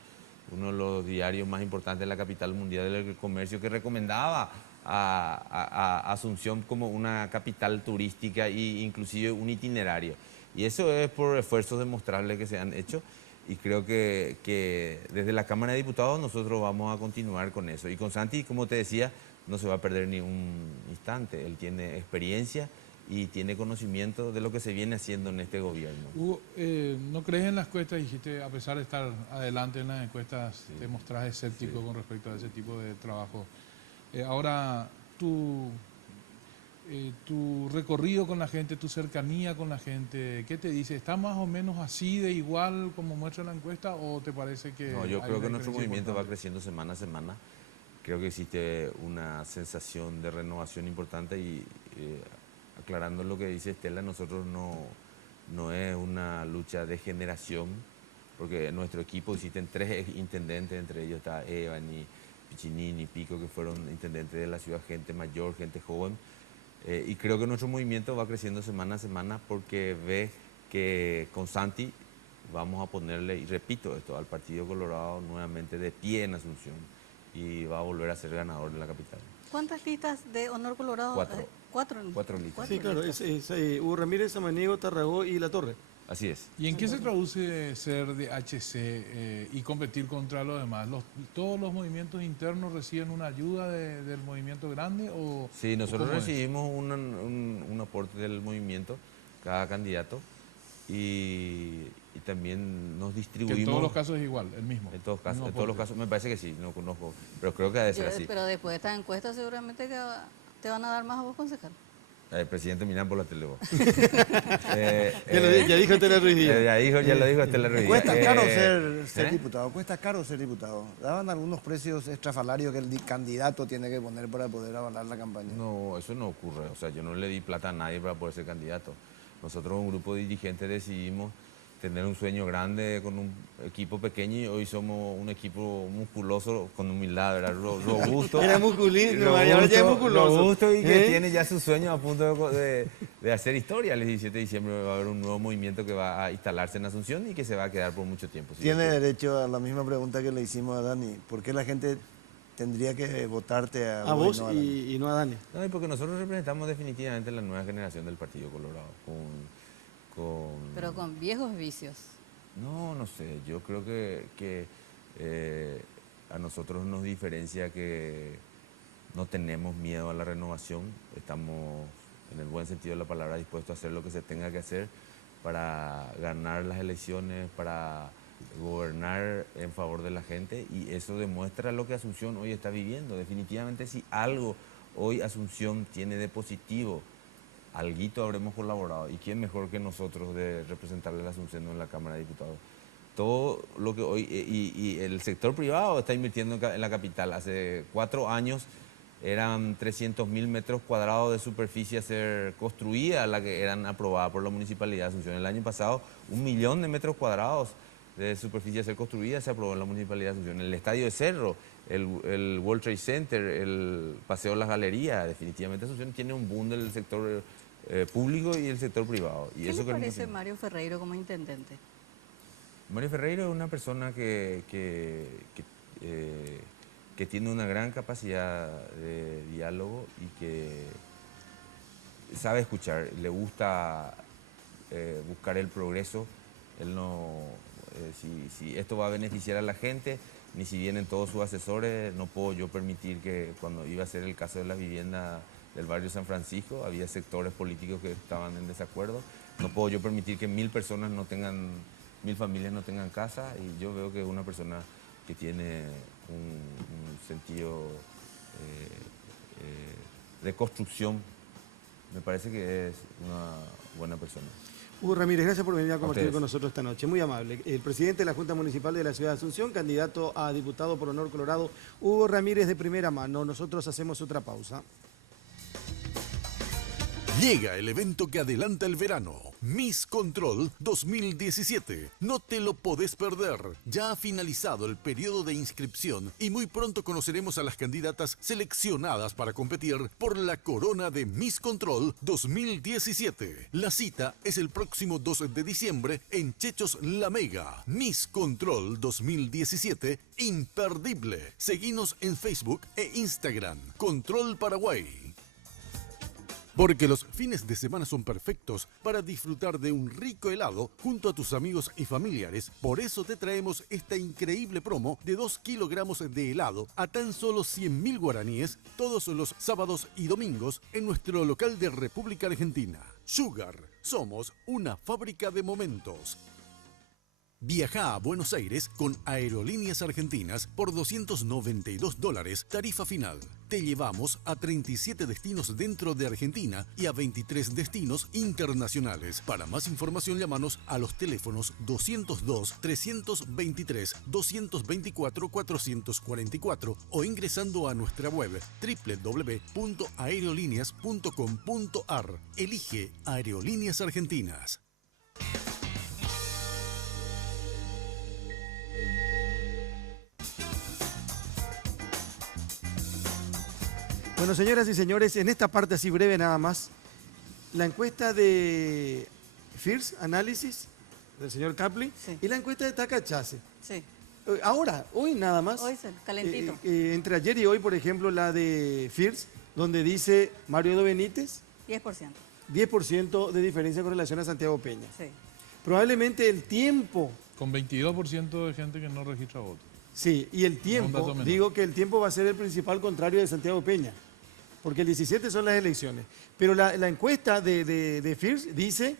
uno de los diarios más importantes de la capital mundial del comercio, que recomendaba a Asunción como una capital turística e inclusive un itinerario. Y eso es por esfuerzos demostrables que se han hecho y creo que desde la Cámara de Diputados nosotros vamos a continuar con eso. Y con Santi, como te decía, no se va a perder ni un instante. Él tiene experiencia y tiene conocimiento de lo que se viene haciendo en este gobierno. Hugo, ¿no crees en las encuestas? Dijiste, a pesar de estar adelante en las encuestas, te mostrás escéptico con respecto a ese tipo de trabajo. Ahora, tu recorrido con la gente, tu cercanía con la gente, ¿qué te dice? ¿Está más o menos así de igual como muestra la encuesta o te parece que...? No, yo hay creo una que nuestro diferencia movimiento va importante? creciendo semana a semana. Creo que existe una sensación de renovación importante y aclarando lo que dice Estela, nosotros no es una lucha de generación, porque en nuestro equipo existen 3 intendentes, entre ellos está Evan y Piccinini y Pico, que fueron intendentes de la ciudad, gente mayor, gente joven. Y creo que nuestro movimiento va creciendo semana a semana porque ve que con Santi vamos a ponerle, y repito esto, al Partido Colorado nuevamente de pie en Asunción y va a volver a ser ganador de la capital. ¿Cuántas listas de Honor Colorado? 4. 4. 4 listas. Sí, claro, es Hugo Ramírez, Samaniego, Tarragó y La Torre. Así es. ¿Y en qué se traduce ser de HC y competir contra los demás? ¿Todos los movimientos internos reciben una ayuda del movimiento grande? Sí, nosotros cómo es? recibimos un aporte del movimiento, cada candidato, y también nos Que distribuimos. en todos los casos es igual, el mismo. En todos mismo los aporte. casos, me parece que sí, no conozco, pero creo que debe ser así. Pero después de esta encuesta seguramente que te van a dar más a vos, concejal. El presidente Milán por la tele. Ya dijo Tele Ruiz Díaz. Ya lo dijo Estela Ruiz. Cuesta caro ¿eh? ser diputado, cuesta caro ser diputado. Daban algunos precios estrafalarios que el candidato tiene que poner para poder avalar la campaña. No, eso no ocurre. O sea, yo no le di plata a nadie para poder ser candidato. Nosotros, un grupo de dirigentes, decidimos tener un sueño grande con un equipo pequeño y hoy somos un equipo musculoso con humildad, ¿verdad? Robusto. Era musculino, ahora ya es musculoso. Robusto y que tiene ya su sueño a punto de hacer historia. El 17 de diciembre va a haber un nuevo movimiento que va a instalarse en Asunción y que se va a quedar por mucho tiempo. ¿Sí? Tiene derecho a la misma pregunta que le hicimos a Dani. ¿Por qué la gente tendría que votarte a A vos y no a Dani? y no a Dani. No, y porque nosotros representamos definitivamente la nueva generación del Partido Colorado. Pero con viejos vicios. No sé, yo creo que a nosotros nos diferencia que no tenemos miedo a la renovación, estamos en el buen sentido de la palabra dispuestos a hacer lo que se tenga que hacer para ganar las elecciones, para gobernar en favor de la gente y eso demuestra lo que Asunción hoy está viviendo. Definitivamente si algo hoy Asunción tiene de positivo, alguito habremos colaborado. ¿Y quién mejor que nosotros de representarle a la Asunción en la Cámara de Diputados? Todo lo que hoy, y el sector privado está invirtiendo en la capital. Hace 4 años eran 300.000 metros cuadrados de superficie a ser construida, la que eran aprobadas por la Municipalidad de Asunción. El año pasado, 1 millón de metros cuadrados de superficie a ser construida se aprobó en la Municipalidad de Asunción. El Estadio de Cerro, el World Trade Center, el Paseo de las Galerías, definitivamente Asunción tiene un boom del sector público y el sector privado. Y ¿Qué eso le queremos parece tener. Mario Ferreiro como intendente? Mario Ferreiro es una persona que tiene una gran capacidad de diálogo y que sabe escuchar, le gusta buscar el progreso. Él no Si esto va a beneficiar a la gente, ni si vienen todos sus asesores, no puedo yo permitir que cuando iba a ser el caso de la vivienda del barrio San Francisco, había sectores políticos que estaban en desacuerdo, no puedo yo permitir que 1000 personas no tengan, 1000 familias no tengan casa, y yo veo que una persona que tiene un sentido de construcción, me parece que es una buena persona. Hugo Ramírez, gracias por venir a compartir ustedes. con nosotros esta noche. Muy amable. El presidente de la Junta Municipal de la Ciudad de Asunción, candidato a diputado por Honor Colorado, Hugo Ramírez, de primera mano. Nosotros hacemos otra pausa. Llega el evento que adelanta el verano, Miss Control 2017. No te lo podés perder. Ya ha finalizado el periodo de inscripción y muy pronto conoceremos a las candidatas seleccionadas para competir por la corona de Miss Control 2017. La cita es el próximo 2 de diciembre en Chechos La Mega. Miss Control 2017, imperdible. Seguinos en Facebook e Instagram. Control Paraguay. Porque los fines de semana son perfectos para disfrutar de un rico helado junto a tus amigos y familiares. Por eso te traemos esta increíble promo de 2 kilogramos de helado a tan solo 100.000 guaraníes todos los sábados y domingos en nuestro local de República Argentina. Sugar, somos una fábrica de momentos. Viaja a Buenos Aires con Aerolíneas Argentinas por $292, tarifa final. Te llevamos a 37 destinos dentro de Argentina y a 23 destinos internacionales. Para más información, llámanos a los teléfonos 202-323-224-444 o ingresando a nuestra web www.aerolíneas.com.ar. Elige Aerolíneas Argentinas. Bueno, señoras y señores, en esta parte así breve nada más, la encuesta de First Analysis del señor Capli Sí. y la encuesta de Tacachase. Sí, Ahora, hoy nada más. hoy calentito. Entre ayer y hoy, por ejemplo, la de First, donde dice Mario Edo Benítez, 10%. 10% de diferencia con relación a Santiago Peña. Sí. Probablemente el tiempo, Con 22% de gente que no registra voto. sí, y el dato tiempo, menor. digo que el tiempo va a ser el principal contrario de Santiago Peña, porque el 17 son las elecciones. Pero la encuesta de First dice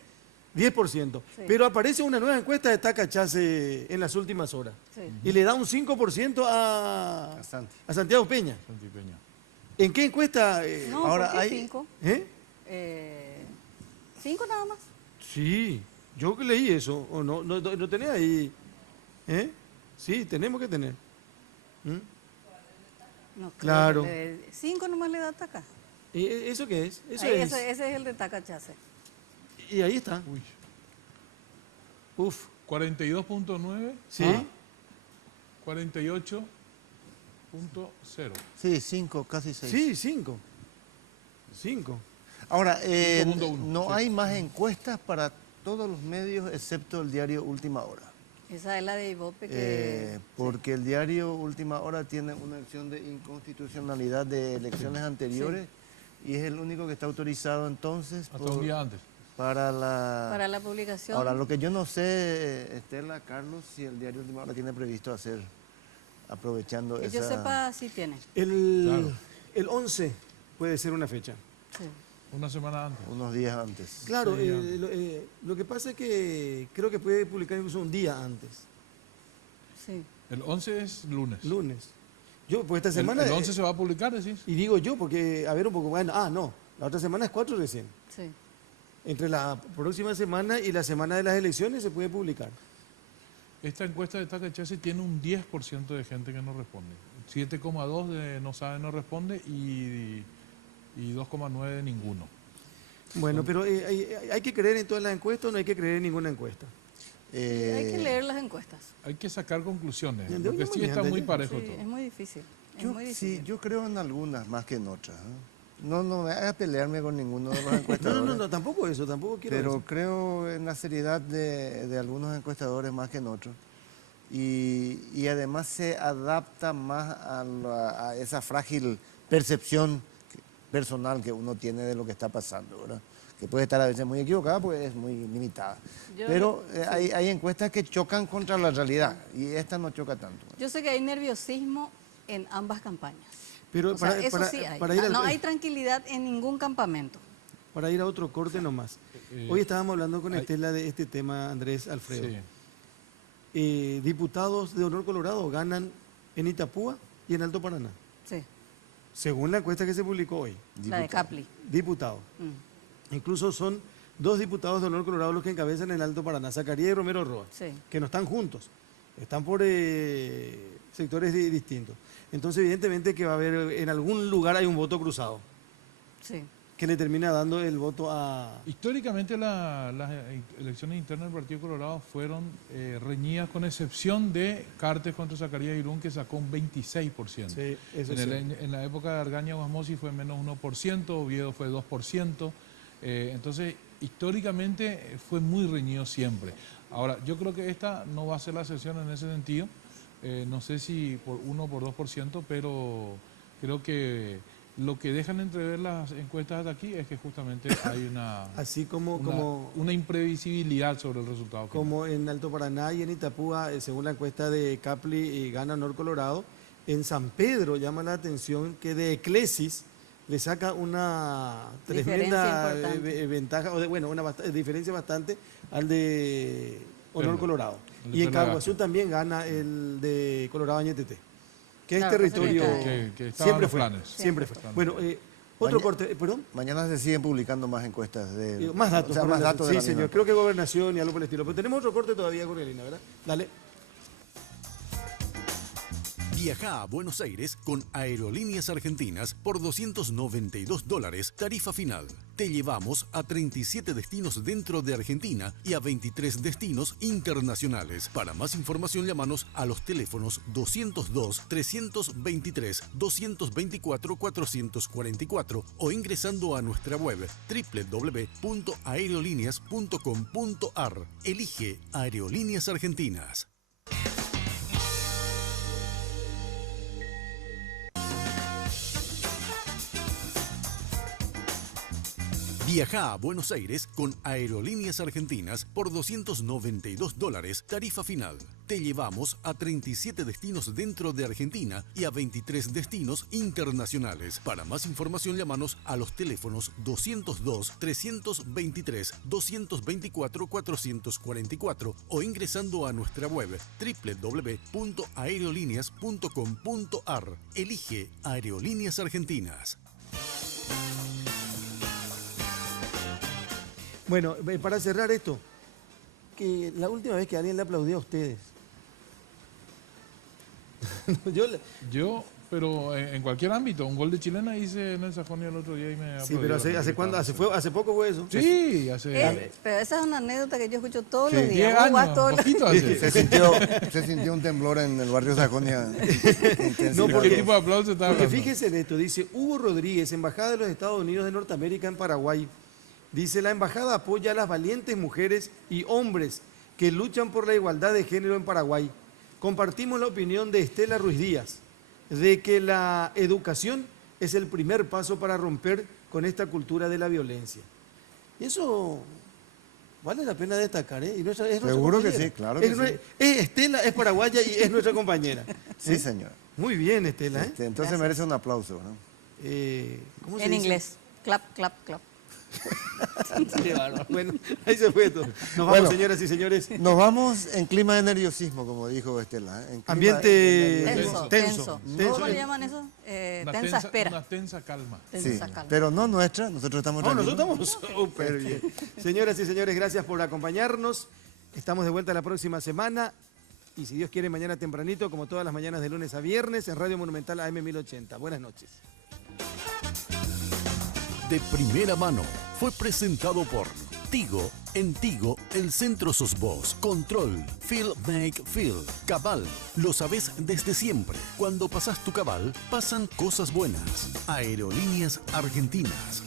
10%, Sí. pero aparece una nueva encuesta de Tacachase en las últimas horas Sí. y le da un 5% a Bastante. Santiago Peña. Santi Peña. ¿En qué encuesta? No, ahora ¿por qué hay- 5? ¿Eh? 5 nada más. Sí, yo que leí eso, o no tenés ahí. ¿Eh? Sí, tenemos que tener. ¿Mm? No, Claro. 5 nomás le da Taca. ¿Y eso qué es? Eso Ahí, es. ese es el de Tacachase. Y ahí está. Uy. Uf. 42.9, Sí. 48.0. Sí, 5, casi 6. Sí, 5. 5. Ahora, 5.1, no sí. hay más encuestas para todos los medios excepto el diario Última Hora. Esa es la de Ibope que... Porque el diario Última Hora tiene una acción de inconstitucionalidad de elecciones anteriores y es el único que está autorizado entonces Hasta un día antes. para la... para la publicación. Ahora, lo que yo no sé, Estela, Carlos, si el diario Última Hora tiene previsto hacer, aprovechando que esa... yo sepa, sí tiene. El 11 puede ser una fecha. Sí. Una semana antes. unos días antes. Claro, Sí, lo que pasa es que creo que puede publicar incluso un día antes, Sí. El 11 es lunes. lunes. Yo, pues esta El, semana... el 11 se va a publicar, decís. Y digo yo, porque, a ver un poco, bueno, no, la otra semana es 4 recién. Sí. Entre la próxima semana y la semana de las elecciones se puede publicar. Esta encuesta de Tacachase tiene un 10% de gente que no responde. 7,2 de no sabe, no responde y 2,9 de ninguno. Bueno, pero ¿hay que creer en todas las encuestas o no hay que creer en ninguna encuesta? Hay que leer las encuestas. Hay que sacar conclusiones, De hoy porque en sí mañana, está muy ya. parejo Sí, todo. es muy difícil. Es Yo, muy sí, difícil. yo creo en algunas más que en otras. No me hagas pelearme con ninguno de los encuestadores. No, tampoco eso, tampoco quiero Pero eso. creo en la seriedad de algunos encuestadores más que en otros. Y además se adapta más a esa frágil percepción personal que uno tiene de lo que está pasando, ¿verdad? que puede estar a veces muy equivocada porque es muy limitada. Pero hay encuestas que chocan contra la realidad y esta no choca tanto. Yo sé que hay nerviosismo en ambas campañas. Pero O sea, eso sí hay. para ir al- No hay tranquilidad en ningún campamento. Para ir a otro corte nomás. Hoy estábamos hablando con Estela de este tema, Andrés Alfredo. Sí. Diputados de Honor Colorado ganan en Itapúa y en Alto Paraná, Sí, según la encuesta que se publicó hoy. la de Capli. Diputados. Mm, Incluso son 2 diputados de Honor Colorado los que encabezan el Alto Paraná, Zacarías y Romero Roa, Sí. que no están juntos, están por sectores distintos. Entonces, evidentemente que va a haber, en algún lugar hay un voto cruzado, Sí. que le termina dando el voto a... Históricamente las elecciones internas del Partido Colorado fueron reñidas, con excepción de Cartes contra Zacarías Irún, que sacó un 26%. Sí, eso En la época de Argaña Guasmosi fue menos 1%, Oviedo fue 2%. Entonces, históricamente fue muy reñido siempre. Ahora, yo creo que esta no va a ser la excepción en ese sentido. No sé si por 1 o por 2%, pero creo que lo que dejan entrever las encuestas de aquí es que justamente hay Así como una imprevisibilidad sobre el resultado final. como en Alto Paraná y en Itapúa, según la encuesta de Capli, gana Honor Colorado. En San Pedro llama la atención que de Eclesis le saca una tremenda Diferencia importante. ventaja, una diferencia bastante al de Honor Perla. Colorado. El de Y en Perla Caguazú Gasca. también gana el de Colorado Añetete, que es Claro, territorio... que estaba en siempre los fue, planes. siempre fue. Siempre. Bueno, otro corte, perdón. Mañana se siguen publicando más encuestas. Más datos. O sea, por más el- datos de Sí, la señor. misma. Creo que gobernación y algo por el estilo. Pero tenemos otro corte todavía, Cornelina, ¿verdad? Dale. Viaja a Buenos Aires con Aerolíneas Argentinas por $292, tarifa final. Te llevamos a 37 destinos dentro de Argentina y a 23 destinos internacionales. Para más información, llámanos a los teléfonos 202-323-224-444 o ingresando a nuestra web www.aerolíneas.com.ar. Elige Aerolíneas Argentinas. Viaja a Buenos Aires con Aerolíneas Argentinas por $292, tarifa final. Te llevamos a 37 destinos dentro de Argentina y a 23 destinos internacionales. Para más información, llámanos a los teléfonos 202-323-224-444 o ingresando a nuestra web www.aerolíneas.com.ar. Elige Aerolíneas Argentinas. Bueno, para cerrar esto, que la última vez que alguien le aplaudió a ustedes. Yo, pero en cualquier ámbito, un gol de chilena hice en el Sajonia el otro día y me Sí, pero ¿hace cuándo? ¿Hace poco fue eso? Sí, hace Pero esa es una anécdota que yo escucho todos Sí. los 10 días. Vos vas años, todos los- poquito hace. Se sintió un temblor en el barrio Sajonia. No, ¿Qué porque- tipo de aplauso está Porque hablando? fíjese en esto, dice Hugo Rodríguez, embajada de los Estados Unidos de Norteamérica en Paraguay. Dice, la embajada apoya a las valientes mujeres y hombres que luchan por la igualdad de género en Paraguay. Compartimos la opinión de Estela Ruiz Díaz, de que la educación es el primer paso para romper con esta cultura de la violencia. Y eso vale la pena destacar, ¿eh? Y es nuestra Seguro que compañera. sí, claro que Es sí. Estela es paraguaya y es nuestra compañera. Sí, señor. Muy bien, Estela, ¿eh? Entonces Gracias. merece un aplauso, ¿no? ¿Cómo se En dice? inglés. Clap, clap, clap. Qué bárbaro. Bueno, ahí se fue todo. Nos vamos, Bueno. señoras y señores. Nos vamos en clima de nerviosismo, como dijo Estela. En clima Ambiente de Tenso, tenso. tenso. ¿Cómo le llaman eso? Una Tensa espera. Una tensa calma. Sí, Tensa calma. pero no nuestra, nosotros estamos No, tranquilos. nosotros estamos súper bien. Señoras y señores, gracias por acompañarnos. Estamos de vuelta la próxima semana. Y si Dios quiere, mañana tempranito, como todas las mañanas de lunes a viernes, en Radio Monumental AM 1080. Buenas noches. De primera mano fue presentado por Tigo. En Tigo, el centro sos vos. Control, Feel Make Feel. Cabal, lo sabés desde siempre. Cuando pasás tu cabal, pasan cosas buenas. Aerolíneas Argentinas.